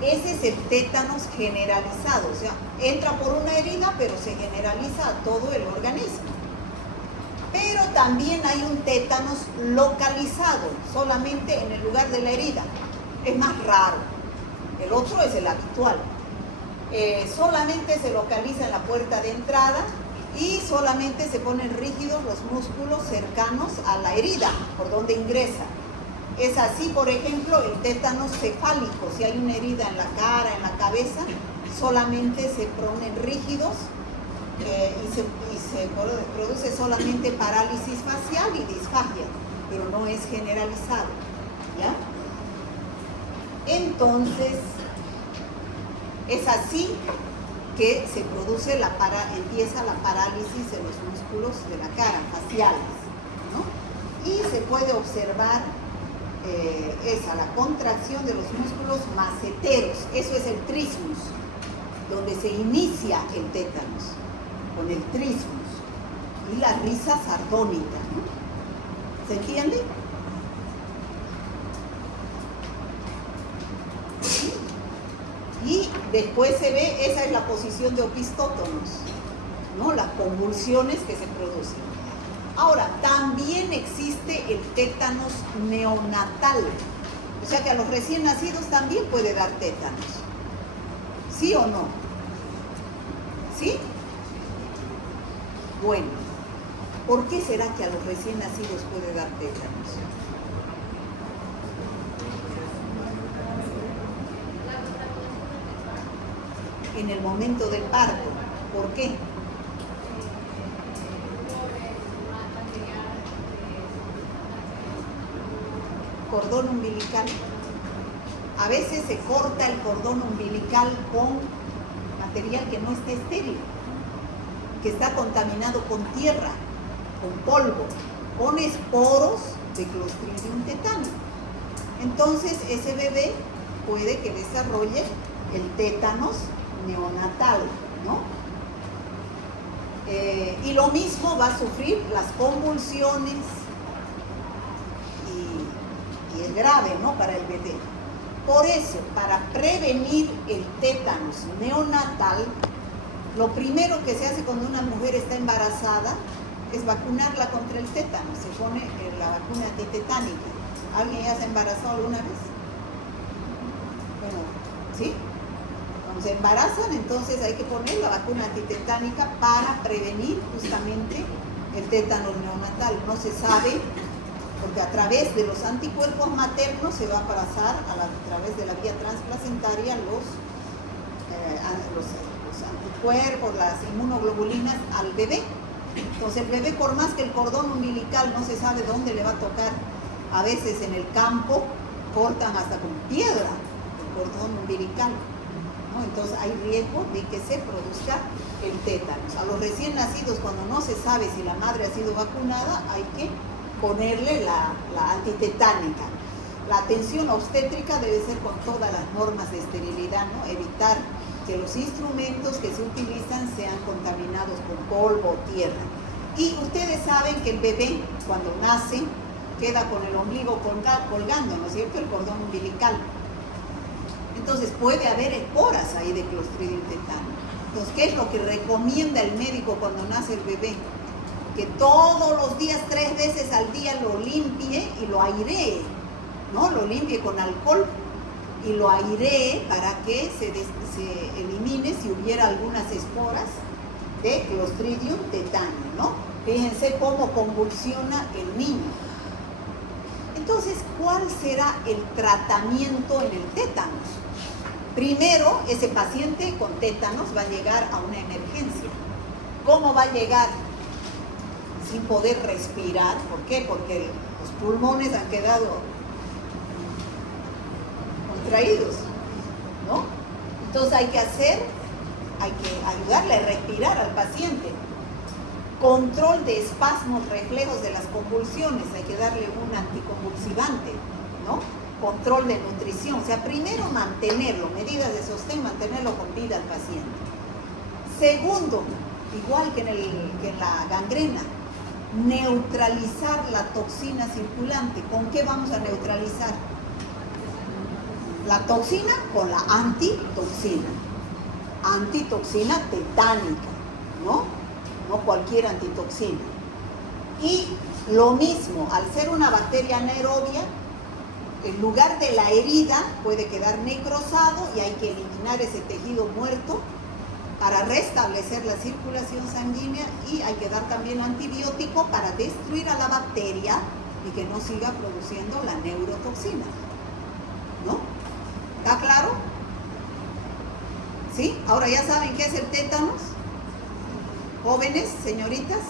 Ese es el tétanos generalizado, o sea, entra por una herida, pero se generaliza a todo el organismo. Pero también hay un tétanos localizado, solamente en el lugar de la herida. Es más raro. El otro es el habitual. Solamente se localiza en la puerta de entrada y solamente se ponen rígidos los músculos cercanos a la herida, por donde ingresa. Es así, por ejemplo, el tétanos cefálico. Si hay una herida en la cara, en la cabeza, solamente se ponen rígidos y se produce solamente parálisis facial y disfagia, pero no es generalizado, ¿ya? Entonces, es así que se produce empieza la parálisis en los músculos de la cara, faciales, ¿no? Y se puede observar la contracción de los músculos maceteros. Eso es el trismus, donde se inicia el tétanos, con el trismus. Y la risa sardónica, ¿no? ¿Se entiende? Después se ve, esa es la posición de opistótonos, ¿no? Las convulsiones que se producen. Ahora, también existe el tétanos neonatal. O sea que a los recién nacidos también puede dar tétanos. ¿Sí o no? ¿Sí? Bueno, ¿por qué será que a los recién nacidos puede dar tétanos? En el momento del parto. ¿Por qué? Cordón umbilical. A veces se corta el cordón umbilical con material que no esté estéril, que está contaminado con tierra, con polvo, con esporos de Clostridium tetani. Entonces ese bebé puede que desarrolle el tétanos neonatal, ¿no? Y lo mismo va a sufrir las convulsiones y es grave, ¿no? Para el bebé. Por eso, para prevenir el tétanos neonatal, lo primero que se hace cuando una mujer está embarazada es vacunarla contra el tétano. Se pone la vacuna antitetánica. ¿Alguien ya se embarazó alguna vez? Bueno, ¿sí? Cuando se embarazan, entonces hay que poner la vacuna antitetánica para prevenir justamente el tétano neonatal. No se sabe, porque a través de los anticuerpos maternos se va a pasar a través de la vía transplacentaria los anticuerpos, las inmunoglobulinas al bebé. Entonces el bebé, por más que el cordón umbilical no se sabe dónde le va a tocar, a veces en el campo cortan hasta con piedra el cordón umbilical, ¿no? Entonces hay riesgo de que se produzca el tétanos. A los recién nacidos, cuando no se sabe si la madre ha sido vacunada, hay que ponerle la antitetánica. La atención obstétrica debe ser con todas las normas de esterilidad, ¿no? Evitar que los instrumentos que se utilizan sean contaminados con polvo o tierra. Y ustedes saben que el bebé, cuando nace, queda con el ombligo colgando, ¿no es cierto?, el cordón umbilical. Entonces puede haber esporas ahí de Clostridium tetani. Entonces, ¿qué es lo que recomienda el médico cuando nace el bebé? Que todos los días, 3 veces al día, lo limpie y lo airee, ¿no? Lo limpie con alcohol y lo airee para que se elimine si hubiera algunas esporas de Clostridium tetani, ¿no? Fíjense cómo convulsiona el niño. Entonces, ¿cuál será el tratamiento en el tétanos? Primero, ese paciente con tétanos va a llegar a una emergencia. ¿Cómo va a llegar? Sin poder respirar. ¿Por qué? Porque los pulmones han quedado contraídos, ¿no? Entonces hay que ayudarle a respirar al paciente. Control de espasmos reflejos de las convulsiones, hay que darle un anticonvulsivante, ¿no? Control de nutrición, o sea, primero mantenerlo, medidas de sostén, mantenerlo con vida al paciente. Segundo, igual que en la gangrena, neutralizar la toxina circulante. ¿Con qué vamos a neutralizar? La toxina con la antitoxina tetánica, ¿no? No cualquier antitoxina. Y lo mismo, al ser una bacteria anaerobia, el lugar de la herida puede quedar necrosado y hay que eliminar ese tejido muerto para restablecer la circulación sanguínea, y hay que dar también antibiótico para destruir a la bacteria y que no siga produciendo la neurotoxina, ¿no? ¿Está claro? ¿Sí? Ahora ya saben qué es el tétanos. Jóvenes, señoritas,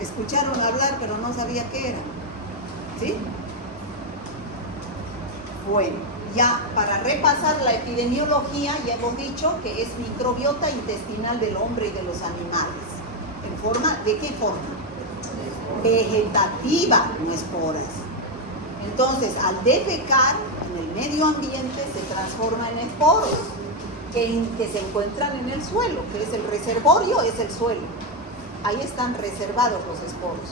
escucharon hablar pero no sabía qué era. ¿Sí? Bueno, ya para repasar la epidemiología, ya hemos dicho que es microbiota intestinal del hombre y de los animales. ¿En forma? ¿De qué forma? Vegetativa, no esporas. Entonces, al defecar en el medio ambiente se transforma en esporos que se encuentran en el suelo, que es el reservorio, es el suelo. Ahí están reservados los esporos.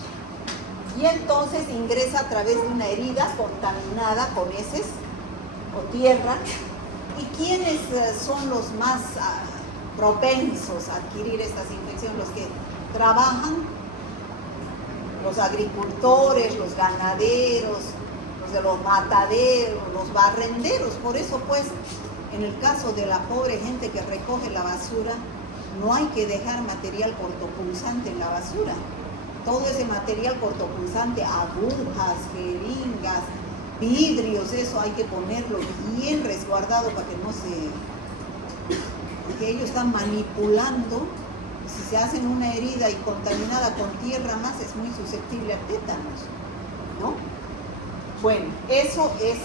Y entonces ingresa a través de una herida contaminada con heces o tierra ¿Y quiénes son los más propensos a adquirir estas infecciones? Los que trabajan, los agricultores, los ganaderos, los de los mataderos, los barrenderos. Por eso, pues, en el caso de la pobre gente que recoge la basura, no hay que dejar material cortopunzante en la basura. Todo ese material cortopunzante, agujas, jeringas, vidrios, eso hay que ponerlo bien resguardado para que no se... Porque ellos están manipulando. Si se hacen una herida y contaminada con tierra más, es muy susceptible a tétanos, ¿no? Bueno, eso es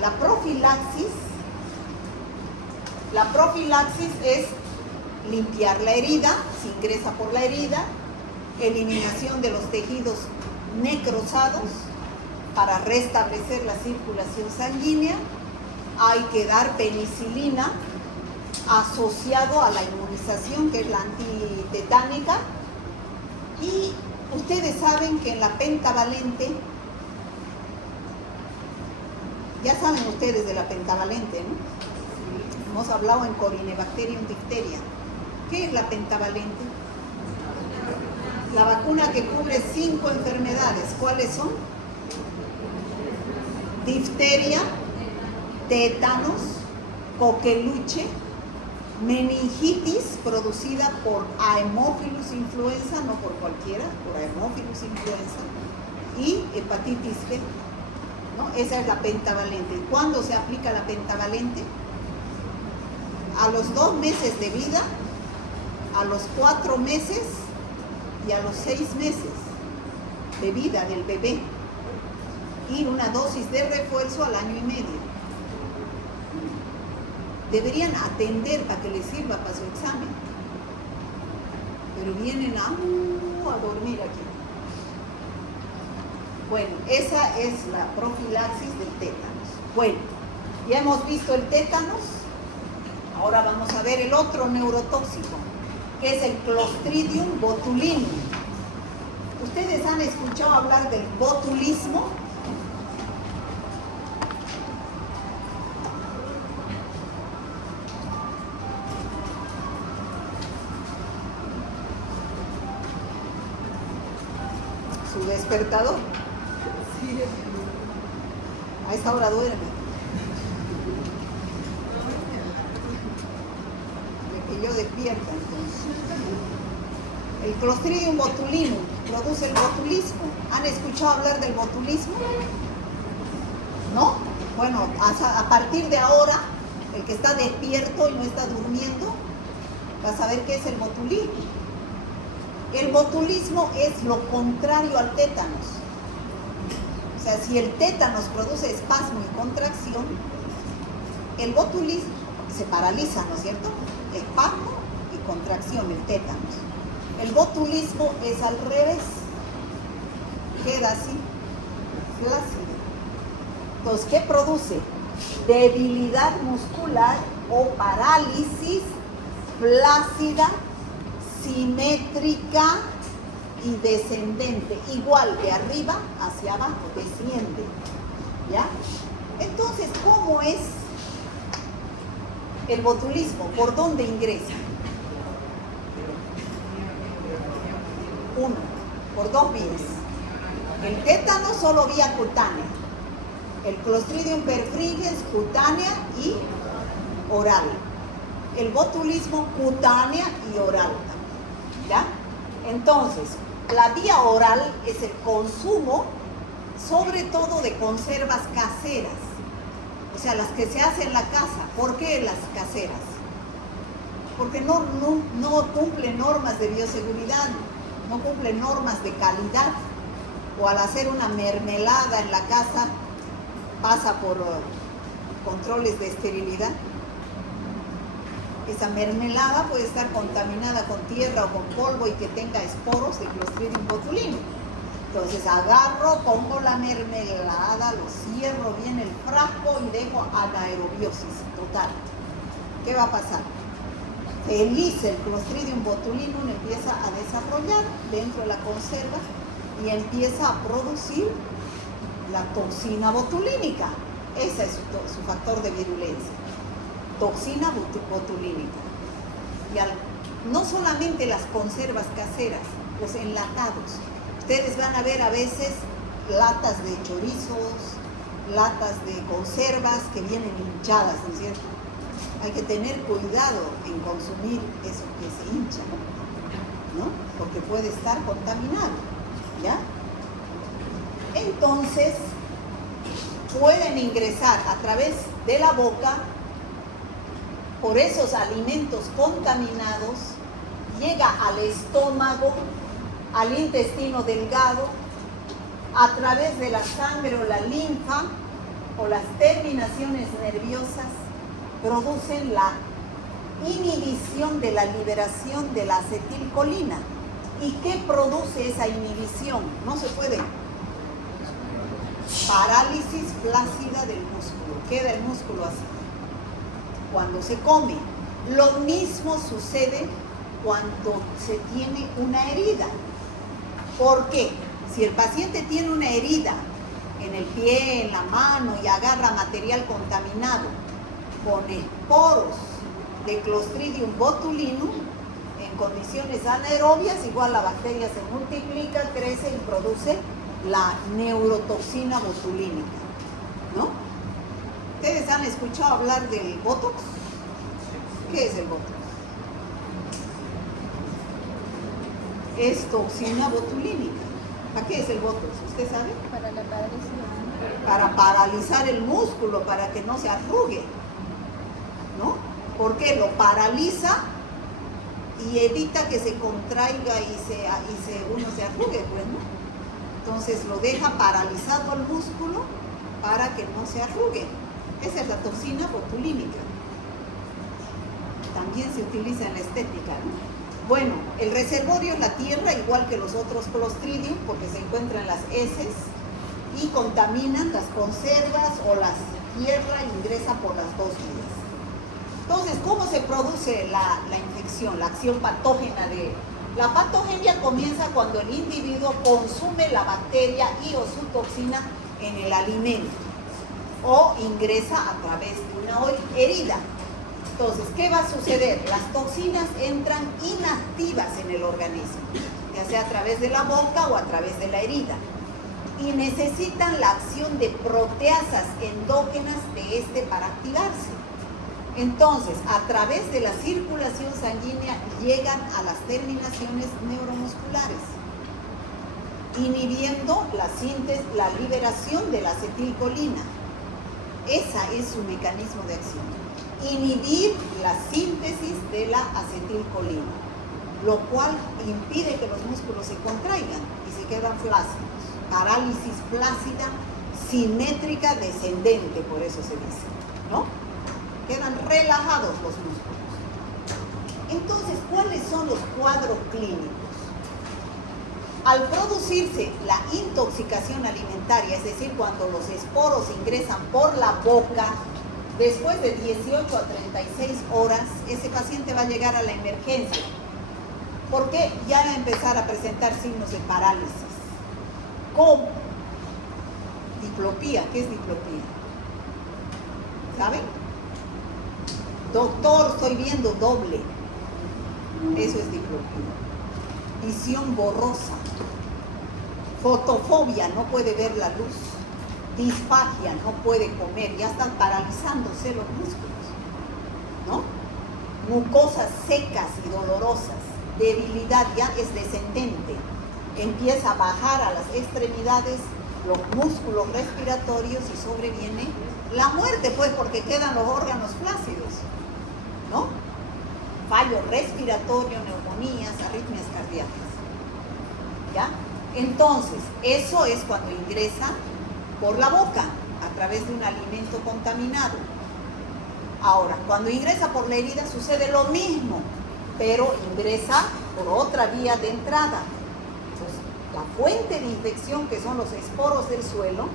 la profilaxis. La profilaxis es limpiar la herida, se ingresa por la herida, eliminación de los tejidos necrosados para restablecer la circulación sanguínea. Hay que dar penicilina asociado a la inmunización, que es la antitetánica. Y ustedes saben que en la pentavalente, ya saben ustedes de la pentavalente, ¿no? Hemos hablado en Corinebacterium difteria. ¿Qué es la pentavalente? La vacuna que cubre 5 enfermedades. ¿Cuáles son? Difteria, tétanos, coqueluche, meningitis producida por Haemophilus influenza, no por cualquiera, por Haemophilus influenza, y hepatitis B, ¿no? Esa es la pentavalente. ¿Cuándo se aplica la pentavalente? A los 2 meses de vida, a los 4 meses y a los 6 meses de vida del bebé, y una dosis de refuerzo al año y medio. Deberían atender para que les sirva para su examen, pero vienen a dormir aquí. Bueno, esa es la profilaxis del tétanos. Bueno, ya hemos visto el tétanos. Ahora vamos a ver el otro neurotóxico, que es el Clostridium botulinum. ¿Ustedes han escuchado hablar del botulismo? Su despertador. A esta hora duerme. Yo despierto entonces. El Clostridium botulinum produce el botulismo. ¿Han escuchado hablar del botulismo? ¿No? Bueno, a partir de ahora, el que está despierto y no está durmiendo va a saber qué es el botulismo. El botulismo es lo contrario al tétanos. O sea, si el tétanos produce espasmo y contracción, el botulismo se paraliza, ¿no es cierto? Espasmo y contracción, el tétanos. El botulismo es al revés. Queda así, flácido. Entonces, ¿qué produce? Debilidad muscular o parálisis flácida, simétrica y descendente. Igual de arriba hacia abajo, desciende. ¿Ya? Entonces, ¿cómo es el botulismo? ¿Por dónde ingresa? 1, por 2 vías. El tétano solo vía cutánea. El Clostridium perfringens cutánea y oral. El botulismo cutánea y oral. ¿Ya? Entonces, la vía oral es el consumo, sobre todo de conservas caseras. O sea, las que se hacen en la casa. ¿Por qué las caseras? Porque no cumplen normas de bioseguridad, no cumplen normas de calidad. O al hacer una mermelada en la casa, pasa por controles de esterilidad. Esa mermelada puede estar contaminada con tierra o con polvo y que tenga esporos de Clostridium botulinum. Entonces agarro, pongo la mermelada, lo cierro bien el frasco y dejo anaerobiosis total. ¿Qué va a pasar? Feliz el Clostridium botulinum empieza a desarrollar dentro de la conserva y empieza a producir la toxina botulínica. Ese es su factor de virulencia. Toxina botulínica. Y no solamente las conservas caseras, los enlatados. Ustedes van a ver a veces latas de chorizos, latas de conservas que vienen hinchadas, ¿no es cierto? Hay que tener cuidado en consumir eso que se hincha, ¿no? Porque puede estar contaminado, ¿ya? Entonces, pueden ingresar a través de la boca por esos alimentos contaminados, llega al estómago, al intestino delgado, a través de la sangre o la linfa o las terminaciones nerviosas, producen la inhibición de la liberación de la acetilcolina. ¿Y qué produce esa inhibición? No se puede. Parálisis flácida del músculo. Queda el músculo así. Cuando se come. Lo mismo sucede cuando se tiene una herida. ¿Por qué? Si el paciente tiene una herida en el pie, en la mano y agarra material contaminado con esporos de Clostridium botulinum, en condiciones anaerobias, igual la bacteria se multiplica, crece y produce la neurotoxina botulínica, ¿no? ¿Ustedes han escuchado hablar del Botox? ¿Qué es el Botox? Es toxina botulínica. ¿Para qué es el Botox? ¿Usted sabe? Para la parálisis. Para paralizar el músculo, para que no se arrugue, ¿no? Porque lo paraliza y evita que se contraiga y uno se arrugue, pues, ¿no? Entonces lo deja paralizado al músculo para que no se arrugue. Esa es la toxina botulínica. También se utiliza en la estética, ¿no? Bueno, el reservorio es la tierra, igual que los otros Clostridium, porque se encuentran en las heces y contaminan las conservas o la tierra, ingresa por las dos vías. Entonces, ¿cómo se produce la infección, la acción patógena de... La patogenia comienza cuando el individuo consume la bacteria y o su toxina en el alimento o ingresa a través de una herida. Entonces, ¿qué va a suceder? Las toxinas entran inactivas en el organismo, ya sea a través de la boca o a través de la herida, y necesitan la acción de proteasas endógenas de este para activarse. Entonces, a través de la circulación sanguínea llegan a las terminaciones neuromusculares, inhibiendo la liberación de la acetilcolina. Esa es su mecanismo de acción. Inhibir la síntesis de la acetilcolina, lo cual impide que los músculos se contraigan y se quedan flácidos. Parálisis flácida, simétrica, descendente, por eso se dice, ¿no? Quedan relajados los músculos. Entonces, ¿cuáles son los cuadros clínicos? Al producirse la intoxicación alimentaria, es decir, cuando los esporos ingresan por la boca, después de 18 a 36 horas, ese paciente va a llegar a la emergencia, porque ya va a empezar a presentar signos de parálisis. ¿Cómo? Diplopía. ¿Qué es diplopía? ¿Saben? Doctor, estoy viendo doble. Eso es diplopía. Visión borrosa. Fotofobia, no puede ver la luz. Disfagia, no puede comer, ya están paralizándose los músculos, ¿no? Mucosas secas y dolorosas, debilidad ya es descendente, empieza a bajar a las extremidades los músculos respiratorios y sobreviene la muerte, pues, porque quedan los órganos flácidos, ¿no? Fallo respiratorio, neumonías, arritmias cardíacas, ¿ya? Entonces, eso es cuando ingresa por la boca, a través de un alimento contaminado. Ahora, cuando ingresa por la herida sucede lo mismo, pero ingresa por otra vía de entrada. Entonces, la fuente de infección, que son los esporos del suelo,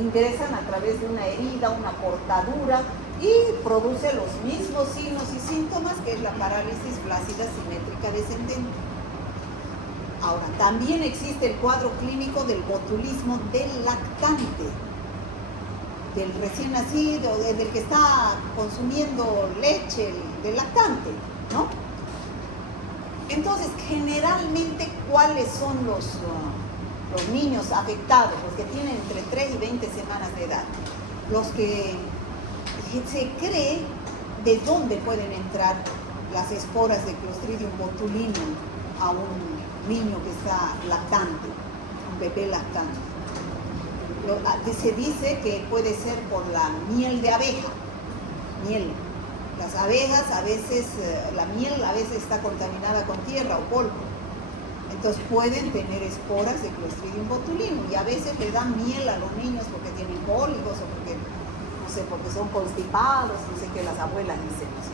ingresan a través de una herida, una cortadura, y produce los mismos signos y síntomas que es la parálisis flácida simétrica descendente. Ahora, también existe el cuadro clínico del botulismo del lactante. del recién nacido, del que está consumiendo leche, del lactante, ¿no? Entonces, generalmente, ¿cuáles son los niños afectados? Los que tienen entre 3 y 20 semanas de edad. Los que se cree de dónde pueden entrar las esporas de Clostridium botulinum a un niño que está lactante, un bebé lactante. Se dice que puede ser por la miel de abeja, miel. Las abejas a veces, la miel a veces está contaminada con tierra o polvo. Entonces pueden tener esporas de Clostridium botulinum y a veces le dan miel a los niños porque tienen cólicos o porque, no sé, porque son constipados, no sé qué las abuelas dicen, no sé.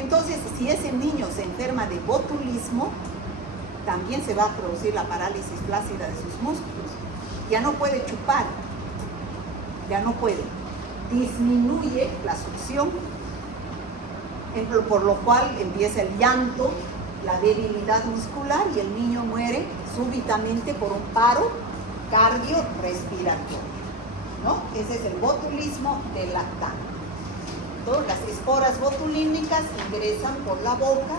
Entonces, si ese niño se enferma de botulismo, también se va a producir la parálisis flácida de sus músculos. Ya no puede chupar, ya no puede. Disminuye la succión, por lo cual empieza el llanto, la debilidad muscular y el niño muere súbitamente por un paro cardiorrespiratorio, ¿no? Ese es el botulismo del lactante. Entonces, las esporas botulínicas ingresan por la boca,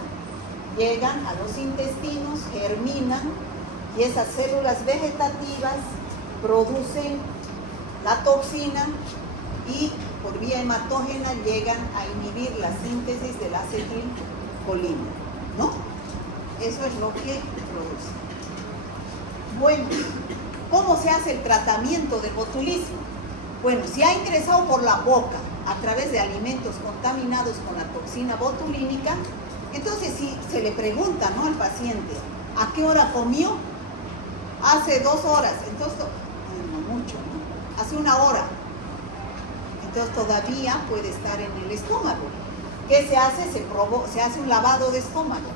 llegan a los intestinos, germinan y esas células vegetativas producen la toxina y por vía hematógena llegan a inhibir la síntesis del acetilcolina, ¿no? Eso es lo que produce. Bueno, ¿cómo se hace el tratamiento del botulismo? Bueno, si ha ingresado por la boca a través de alimentos contaminados con la toxina botulínica, entonces si se le pregunta, ¿no?, al paciente, ¿a qué hora comió? Hace 2 horas, entonces, no mucho, ¿no? Hace 1 hora. Entonces todavía puede estar en el estómago. ¿Qué se hace? Se hace un lavado de estómago.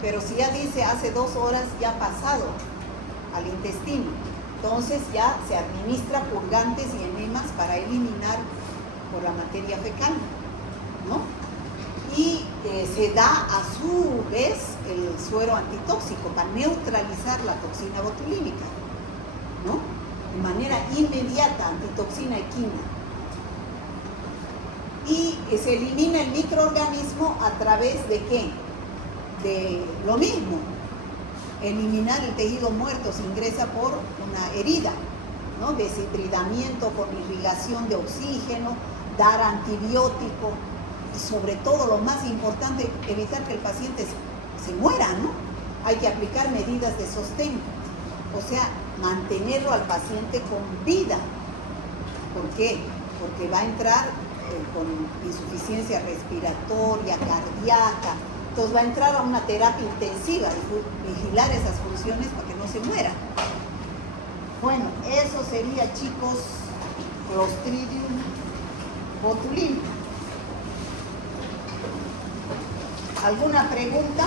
Pero si ya dice hace 2 horas, ya ha pasado al intestino. Entonces ya se administra purgantes y enemas para eliminar por la materia fecal, ¿no? Y se da a su vez el suero antitóxico para neutralizar la toxina botulínica, ¿no? De manera inmediata, antitoxina equina. Y se elimina el microorganismo a través de ¿qué? De lo mismo, eliminar el tejido muerto, se ingresa por una herida, ¿no? Deshidratamiento con irrigación de oxígeno, dar antibiótico y sobre todo lo más importante, evitar que el paciente se muera, ¿no? Hay que aplicar medidas de sostén, o sea, mantenerlo al paciente con vida. ¿Por qué? Porque va a entrar con insuficiencia respiratoria, cardíaca, entonces va a entrar a una terapia intensiva y vigilar esas funciones para que no se muera. Bueno, eso sería, chicos, Clostridium botulinum. ¿Alguna pregunta?